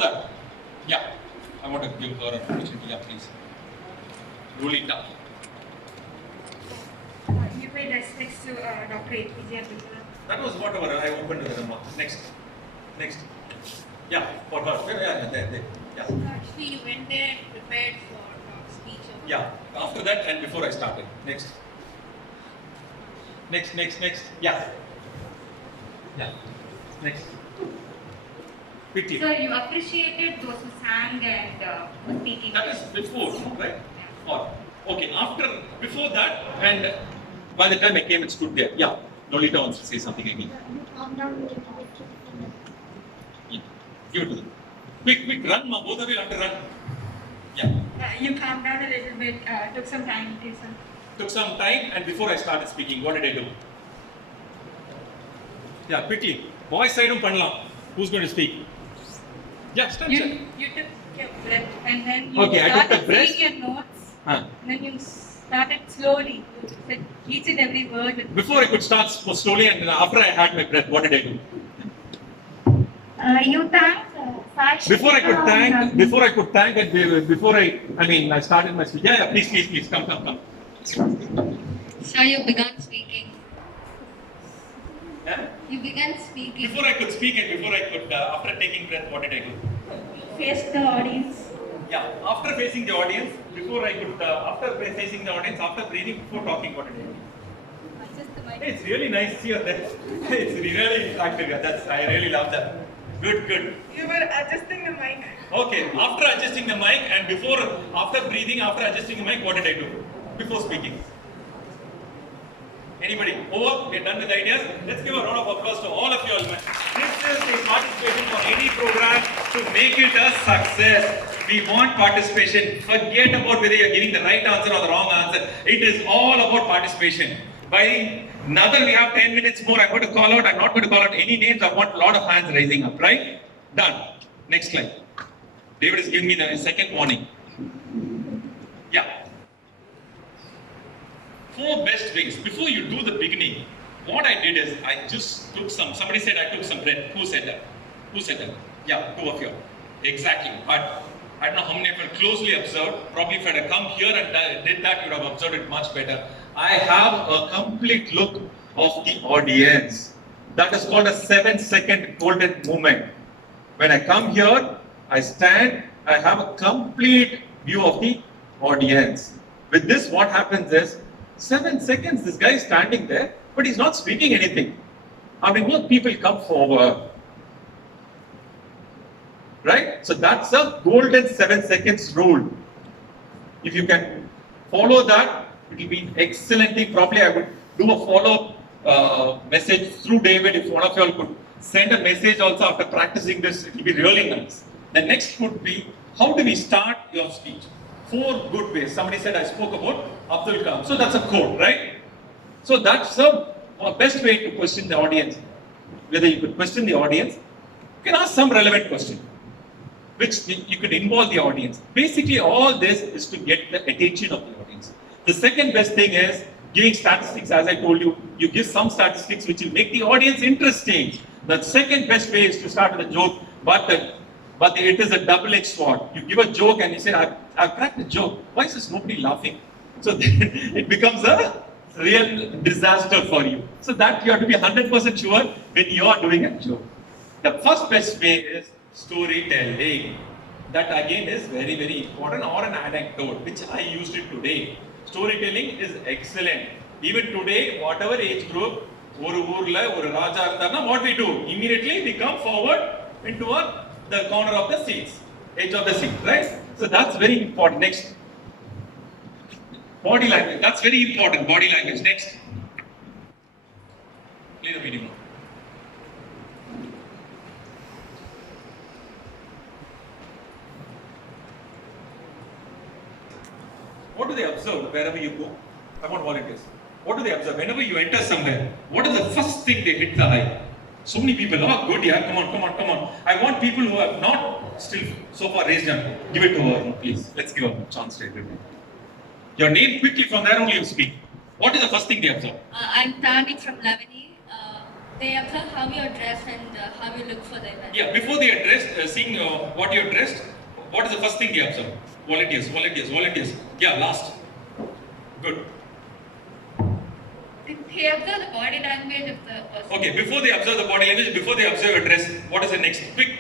that. Yeah. I want to give her an opportunity. Yeah, please. Lolita. You paid respects to Dr. APJ Abdul Kalam. That was whatever I opened to the remark. Next. Yeah, for her. Yeah, there. Yeah. Actually, you went there and prepared for speech. Yeah, after that and before I started. Next. Yeah. Next. Quickly. So you appreciated those who sang and were speaking. That is before, right? Or okay, before that, and by the time I came and stood there. Yeah. Lolita wants to say something again. Yeah. Give it to them. Quick, run, ma. Both of you have to run. Yeah. You calmed down a little bit, took some time to listen. Took some time, and before I started speaking, what did I do? Yeah, quickly. Voice side pannalam. Who's going to speak? Yeah, stand. You took your breath and then you started saying your notes. And then you started slowly. You said each and every word. Before I could start slowly, and after I had my breath, what did I do? You thanked Sashi. Before I could thank, and I started my speech. Yeah, please, come. So you began speaking. Yeah? You began speaking. Before I could speak and after taking breath, what did I do? Faced the audience. Yeah, after facing the audience, after facing the audience, after breathing, before talking, what did I do? Hey, it's really nice to see you there. It's really interactive. I really love that. Good. You were adjusting the mic. Okay, after adjusting the mic and after breathing, after adjusting the mic, what did I do? Before speaking. Anybody? Over? We're done with the ideas. Let's give a round of applause to all of you all. This is the participation for any program to make it a success. We want participation. Forget about whether you're giving the right answer or the wrong answer. It is all about participation. By Another, we have 10 minutes more. I'm going to call out. I'm not going to call out any names. I want a lot of hands raising up, right? Done. Next slide. David is giving me the second warning. Yeah. 4 best ways. Before you do the beginning, what I did is I just took somebody said I took some bread. Who said that? Who said that? Yeah, 2 of you. Exactly. But I don't know how many of you closely observed. Probably if I had come here and did that, you would have observed it much better. I have a complete look of the audience. That is called a 7-second golden moment. When I come here, I stand, I have a complete view of the audience. With this, what happens is, 7 seconds, this guy is standing there, but he's not speaking anything. I mean, most people come forward. Right? So that's a golden 7 seconds rule. If you can follow that, it will be an excellent thing. Probably I would do a follow-up message through David. If one of you all could send a message also after practicing this, it will be really nice. The next would be, how do we start your speech? 4 good ways. Somebody said I spoke about Abdul Kalam. So that's a code, right? So that's the best way to question the audience. Whether you could question the audience, you can ask some relevant question, which you could involve the audience. Basically, all this is to get the attention of the audience. The second best thing is giving statistics. As I told you, you give some statistics which will make the audience interesting. The second best way is to start with a joke, but it is a double-edged sword. You give a joke and you say, I've cracked a joke. Why is nobody laughing? So then it becomes a real disaster for you. So that you have to be 100% sure when you are doing a joke. The first best way is storytelling. That again is very, very important, or an anecdote, which I used it today. Storytelling is excellent. Even today, whatever age group, what we do? Immediately we come forward into the corner of the seats, edge of the seat, right? So that's very important. Next. Body language. That's very important. Body language. Next. Play the video. What do they observe wherever you go? I want volunteers. What do they observe? Whenever you enter somewhere, what is the first thing they hit the eye? So many people, oh good, yeah, come on. I want people who have not still so far raised hand. Give it to her, please. Let's give her a chance to everybody. Your name quickly, from there only you speak. What is the first thing they observe? I'm Tani from Lavani. They observe how you're dressed and how you look for the event. Yeah, before they are dressed, seeing what you're dressed, what is the first thing they observe? Volunteers. Yeah, last. Good. They observe the body language of the person. Okay, before they observe the body language, before they observe your dress, what is the next? Quick.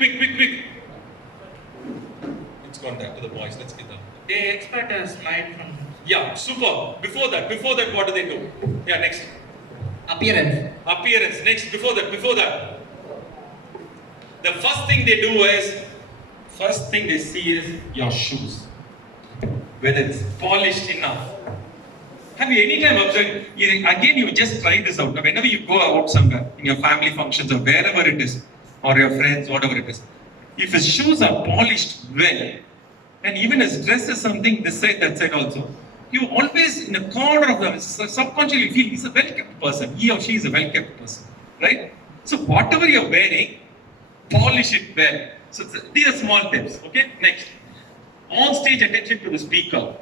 It's gone back to the boys. Let's get them. They expect a slide from. Yeah, super. Before that, what do they do? Yeah, next. Appearance. Next, before that. The first thing they do is, first thing they see is your shoes. Whether it's polished enough. Have you any time observed, again you just try this out. Whenever you go out somewhere, in your family functions or wherever it is, or your friends, whatever it is, if his shoes are polished well, and even his dress is something this side, that side also, you always in a corner of them, subconsciously feel he's a well-kept person, he or she is a well-kept person, right? So whatever you're wearing, polish it well. So these are small tips, okay? Next. On stage attention to the speaker.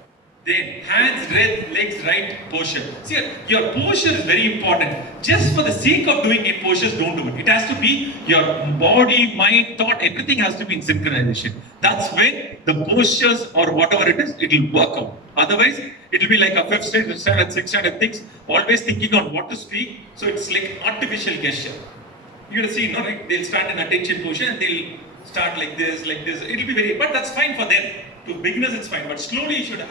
Then hands, legs, right posture. See, your posture is very important. Just for the sake of doing a postures, don't do it. It has to be your body, mind, thought, everything has to be in synchronization. That's when the postures or whatever it is, it will work out. Otherwise, it will be like a 5th standard, 6th standard things, always thinking on what to speak. So it's like artificial gesture. You're going to see, right? They'll start in attention posture and they'll start like this. It will be very, but that's fine for them. To beginners, it's fine, but slowly you should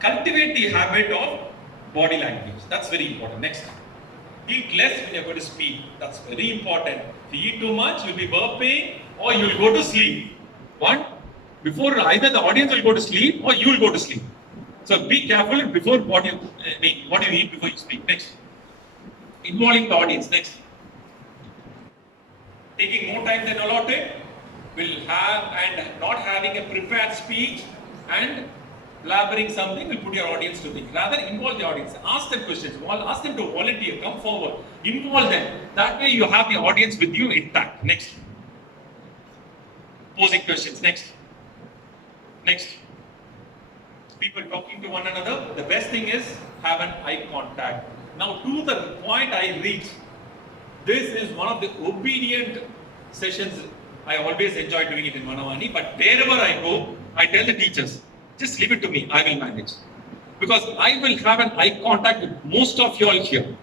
cultivate the habit of body language. That's very important. Next, eat less when you're going to speak. That's very important. If you eat too much, you'll be burping or you'll go to sleep. Before either the audience will go to sleep or you will go to sleep. So be careful before what you eat before you speak. Next, involving the audience. Next, taking more time than allotted will have, and not having a prepared speech, and blabbering something will put your audience to think. Rather, involve the audience. Ask them questions. Ask them to volunteer. Come forward. Involve them. That way you have the audience with you intact. Next. Posing questions. Next. Next. People talking to one another. The best thing is have an eye contact. Now, to the point I reach, this is one of the obedient sessions. I always enjoy doing it in Manavani, but wherever I go, I tell the teachers, just leave it to me, I will manage. Because I will have an eye contact with most of you all here.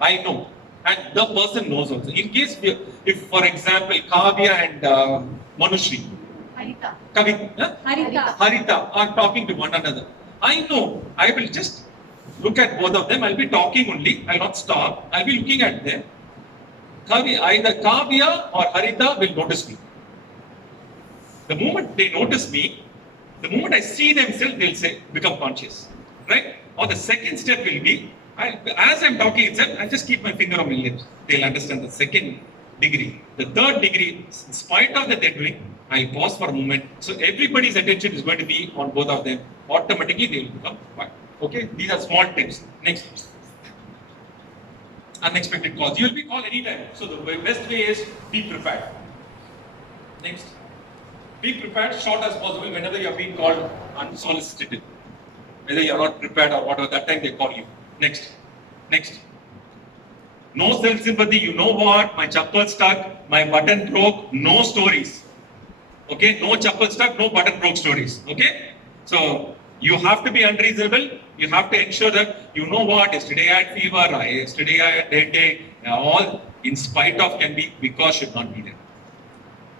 I know. And the person knows also. In case, if for example, Kavya and Manushri, Harita are talking to one another, I know, I will just look at both of them. I'll be talking only, I'll not stop. I'll be looking at them. Either Kavya or Harita will notice me. The moment they notice me, the moment I see themselves, they'll say, become conscious. Right? Or the second step will be, as I'm talking itself, I just keep my finger on my lips. They'll understand the second degree. The third degree, in spite of that they're doing, I'll pause for a moment. So everybody's attention is going to be on both of them. Automatically they will become quiet. Okay? These are small tips. Next. Unexpected calls. You will be called anytime. So the best way is be prepared. Next. Be prepared, short as possible whenever you are being called unsolicited. Whether you are not prepared or whatever, that time they call you. Next. Next. No self-sympathy. You know what? My chappal stuck, my button broke, no stories. Okay? No chappal stuck, no button broke stories. Okay? So, you have to be unreasonable. You have to ensure that you know what, yesterday I had fever, yesterday I had headache, all in spite of can be because should not be there.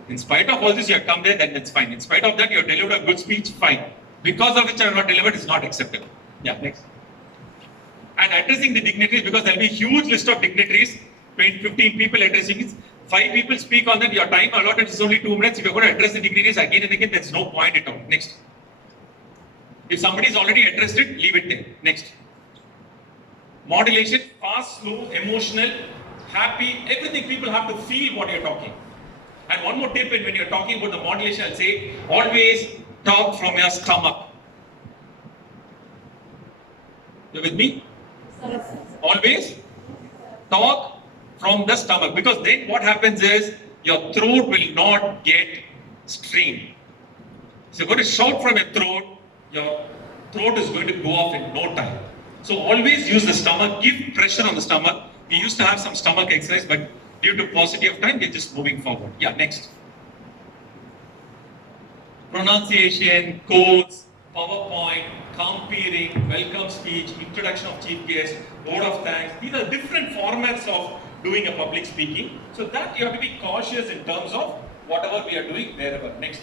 In spite of all this, you have come there, then it's fine. In spite of that, you have delivered a good speech, fine. Because of which I have not delivered is not acceptable. Yeah, next. And addressing the dignitaries, because there will be a huge list of dignitaries, 15 people addressing it. 5 people speak on that, your time allotted is only 2 minutes. If you're going to address the dignitaries again and again, there's no point at all. Next. If somebody is already addressed it, leave it there. Next. Modulation, fast, slow, emotional, happy, everything. People have to feel what you're talking. And one more tip, when you're talking about the modulation, I'll say, always talk from your stomach. You with me? Always talk from the stomach. Because then what happens is, your throat will not get strained. So you're going to shout from your throat is going to go off in no time. So always use the stomach, give pressure on the stomach. We used to have some stomach exercise, but due to paucity of time, we're just moving forward. Yeah, next. Pronunciation, codes, PowerPoint, comparing, welcome speech, introduction of chief guest, vote of thanks. These are different formats of doing a public speaking. So that you have to be cautious in terms of whatever we are doing wherever. Next.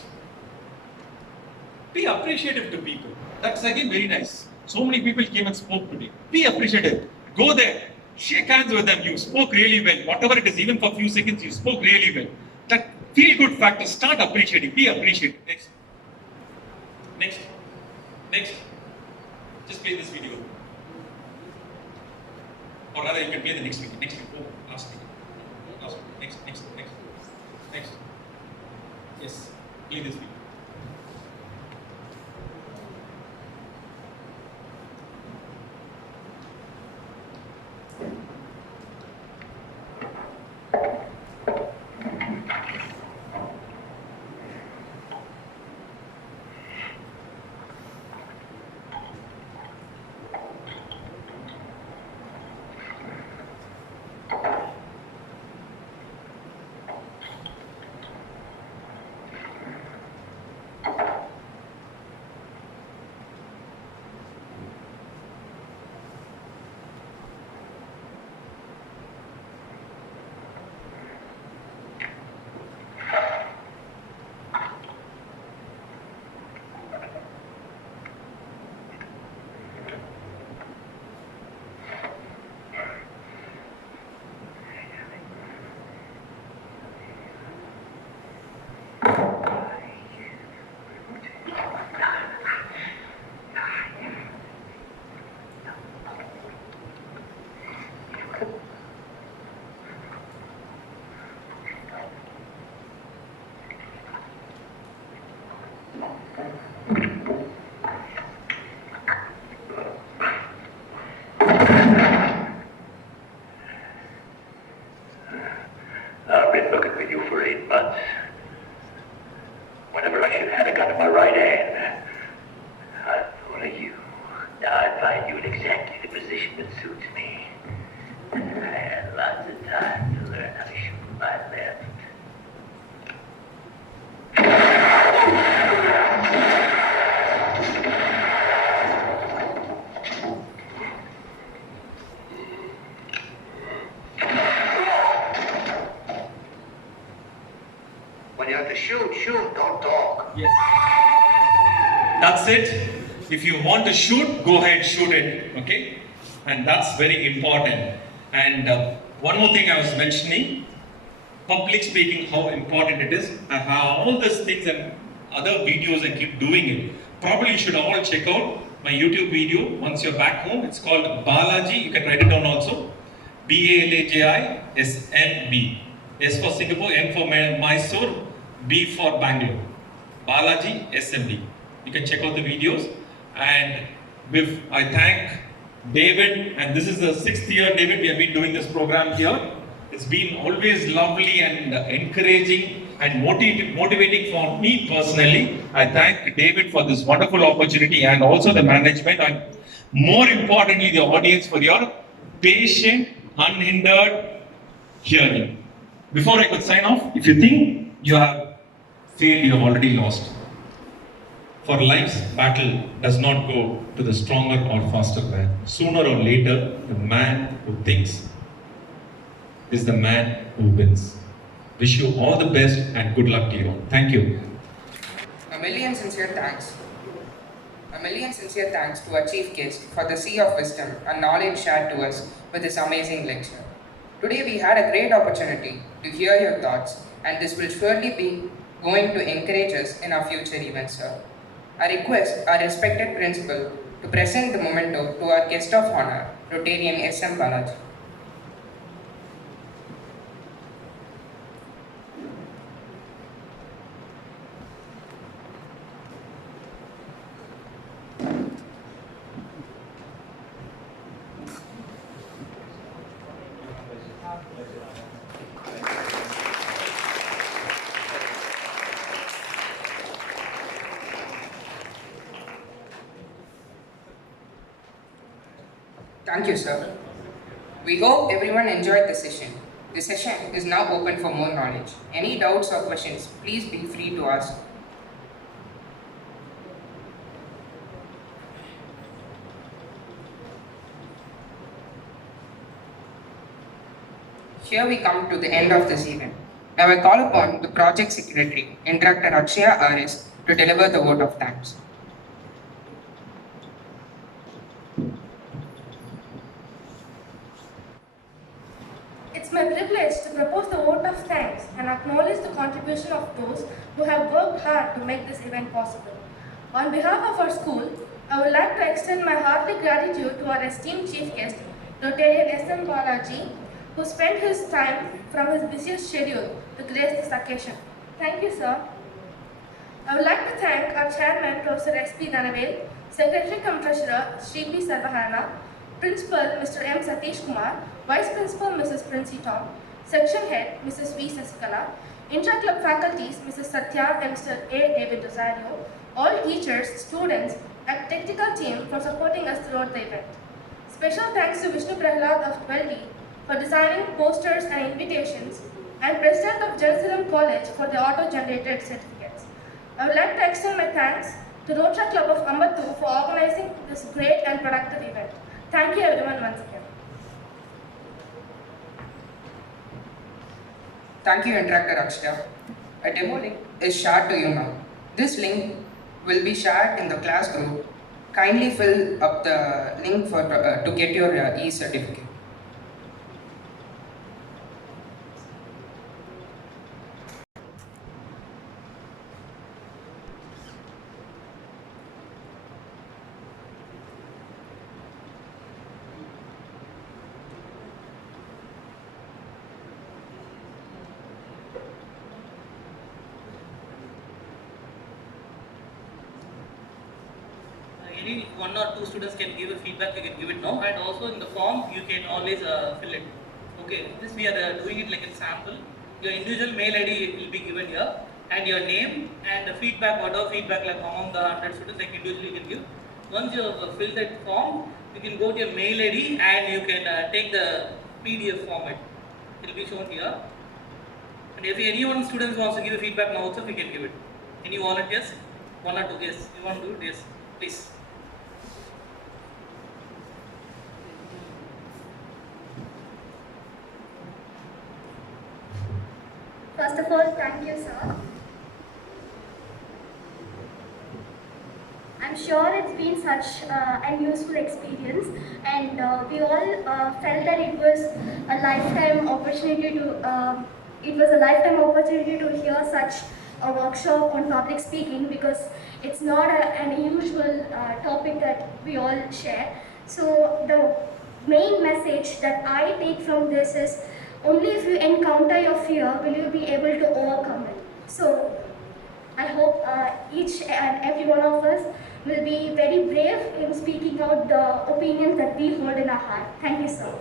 Be appreciative to people. That's again very nice. So many people came and spoke today. Be appreciative. Go there. Shake hands with them. You spoke really well. Whatever it is, even for a few seconds, you spoke really well. That feel good factor. Start appreciating. Be appreciative. Next. Next. Next. Just play this video. Or rather, you can play the next video. Next video. Oh, last video. Last video. Next. Next. Next. Next. Yes. Play this video. never I should have had a gun in my right hand. I thought of you. Now I find you in exactly the position that suits me. I had lots of time to learn how to shoot with my left. When you have to shoot, don't talk. Yes. That's it. If you want to shoot, go ahead, shoot it. Okay? And that's very important. And one more thing I was mentioning, public speaking, how important it is. I have all these things and other videos I keep doing it. Probably you should all check out my YouTube video once you're back home. It's called Balaji. You can write it down also. Balaji. S for Singapore, M for Mysore, B for Bangalore. Balaji SMB. You can check out the videos. And I thank David, and this is the 6th year, David, we have been doing this program here. It's been always lovely and encouraging and motivating for me personally. I thank David for this wonderful opportunity and also the management and more importantly the audience for your patient, unhindered hearing. Before I could sign off, if you think you have failed, you have already lost. For life's battle does not go to the stronger or faster man. Sooner or later, the man who thinks is the man who wins. Wish you all the best and good luck to you all. Thank you. A million sincere thanks to our chief guest for the sea of wisdom and knowledge shared to us with this amazing lecture. Today we had a great opportunity to hear your thoughts, and this will surely be going to encourage us in our future events, sir. I request our respected principal to present the memento to our guest of honor, Rotarian S.M. Balaji. Thank you, sir. We hope everyone enjoyed the session. The session is now open for more knowledge. Any doubts or questions, please be free to ask. Here we come to the end of this event. Now I call upon the Project Secretary, Instructor Akshaya RS, to deliver the vote of thanks. It's my privilege to propose the vote of thanks and acknowledge the contribution of those who have worked hard to make this event possible. On behalf of our school, I would like to extend my hearty gratitude to our esteemed chief guest, Rotarian S.M. Balaji, who spent his time from his busiest schedule to grace this occasion. Thank you, sir. I would like to thank our chairman, Professor S.P. Dhanavel, Secretary cum Treasurer, Sri P. Sarvaharana, Principal, Mr. M. Satish Kumar, Vice Principal, Mrs. Princey Tom, Section Head, Mrs. V. Sasikala, Intra-Club faculties, Mrs. Satya and Mr. A. David Rosario, all teachers, students, and technical team for supporting us throughout the event. Special thanks to Vishnu Prahlad of 12D for designing posters and invitations, and President of Jerusalem College for the auto-generated certificates. I would like to extend my thanks to Rotary Club of Ambattur for organizing this great and productive event. Thank you everyone once again. Thank you, Instructor Akshaya. A demo link is shared to you now. This link will be shared in the class group. Kindly fill up the link for to get your e-certificate. Any one or two students can give a feedback, you can give it now, and also in the form you can always fill it. Okay, this we are doing it like a sample. Your individual mail ID will be given here. and your name and the feedback, whatever feedback like among the 100 students, like individually you can give. Once you have filled that form, you can go to your mail ID and you can take the PDF format. It will be shown here. And if anyone students wants to give a feedback now also, we can give it. Any volunteers? 1 or 2? Yes. You want to do it? Yes. Please. First of all, thank you, sir. I'm sure it's been such an useful experience, and we all felt that it was a lifetime opportunity to hear such a workshop on public speaking, because it's not an usual topic that we all share. So the main message that I take from this is, only if you encounter your fear will you be able to overcome it. So I hope each and every one of us will be very brave in speaking out the opinions that we hold in our heart. Thank you, sir.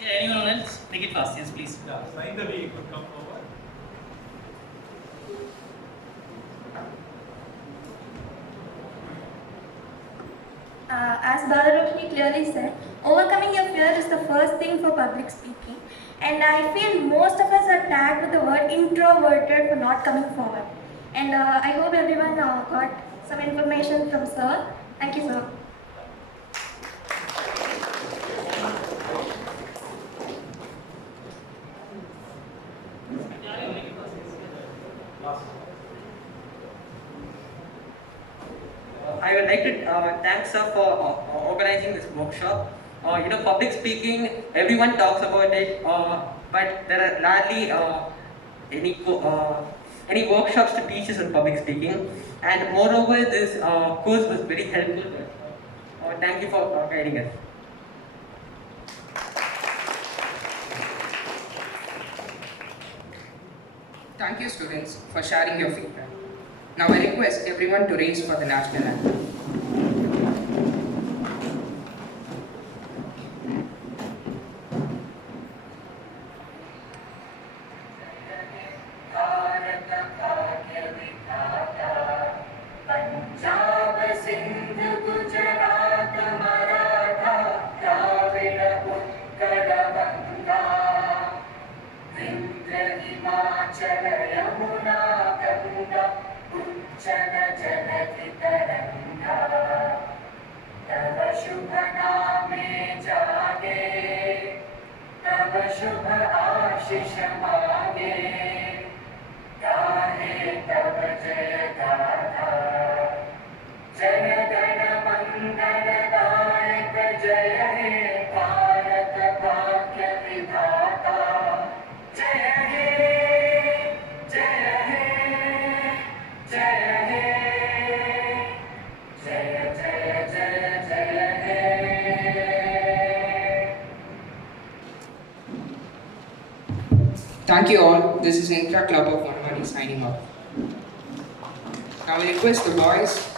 Yeah, anyone else? Make it fast, yes, please. Yeah, Saindavi, you could come over. As Balaji clearly said, overcoming your fear is the first thing for public speaking. And I feel most of us are tagged with the word introverted for not coming forward. And I hope everyone got some information from sir. Thank you, sir. I would like to thank sir for organizing this workshop. Public speaking, everyone talks about it, but there are rarely any workshops to teach us on public speaking. And moreover, this course was very helpful. Thank you for guiding us. Thank you, students, for sharing your feedback. Now I request everyone to raise for the national anthem. Thank you all. This is Intra Club of Manamani signing off. Now I request the boys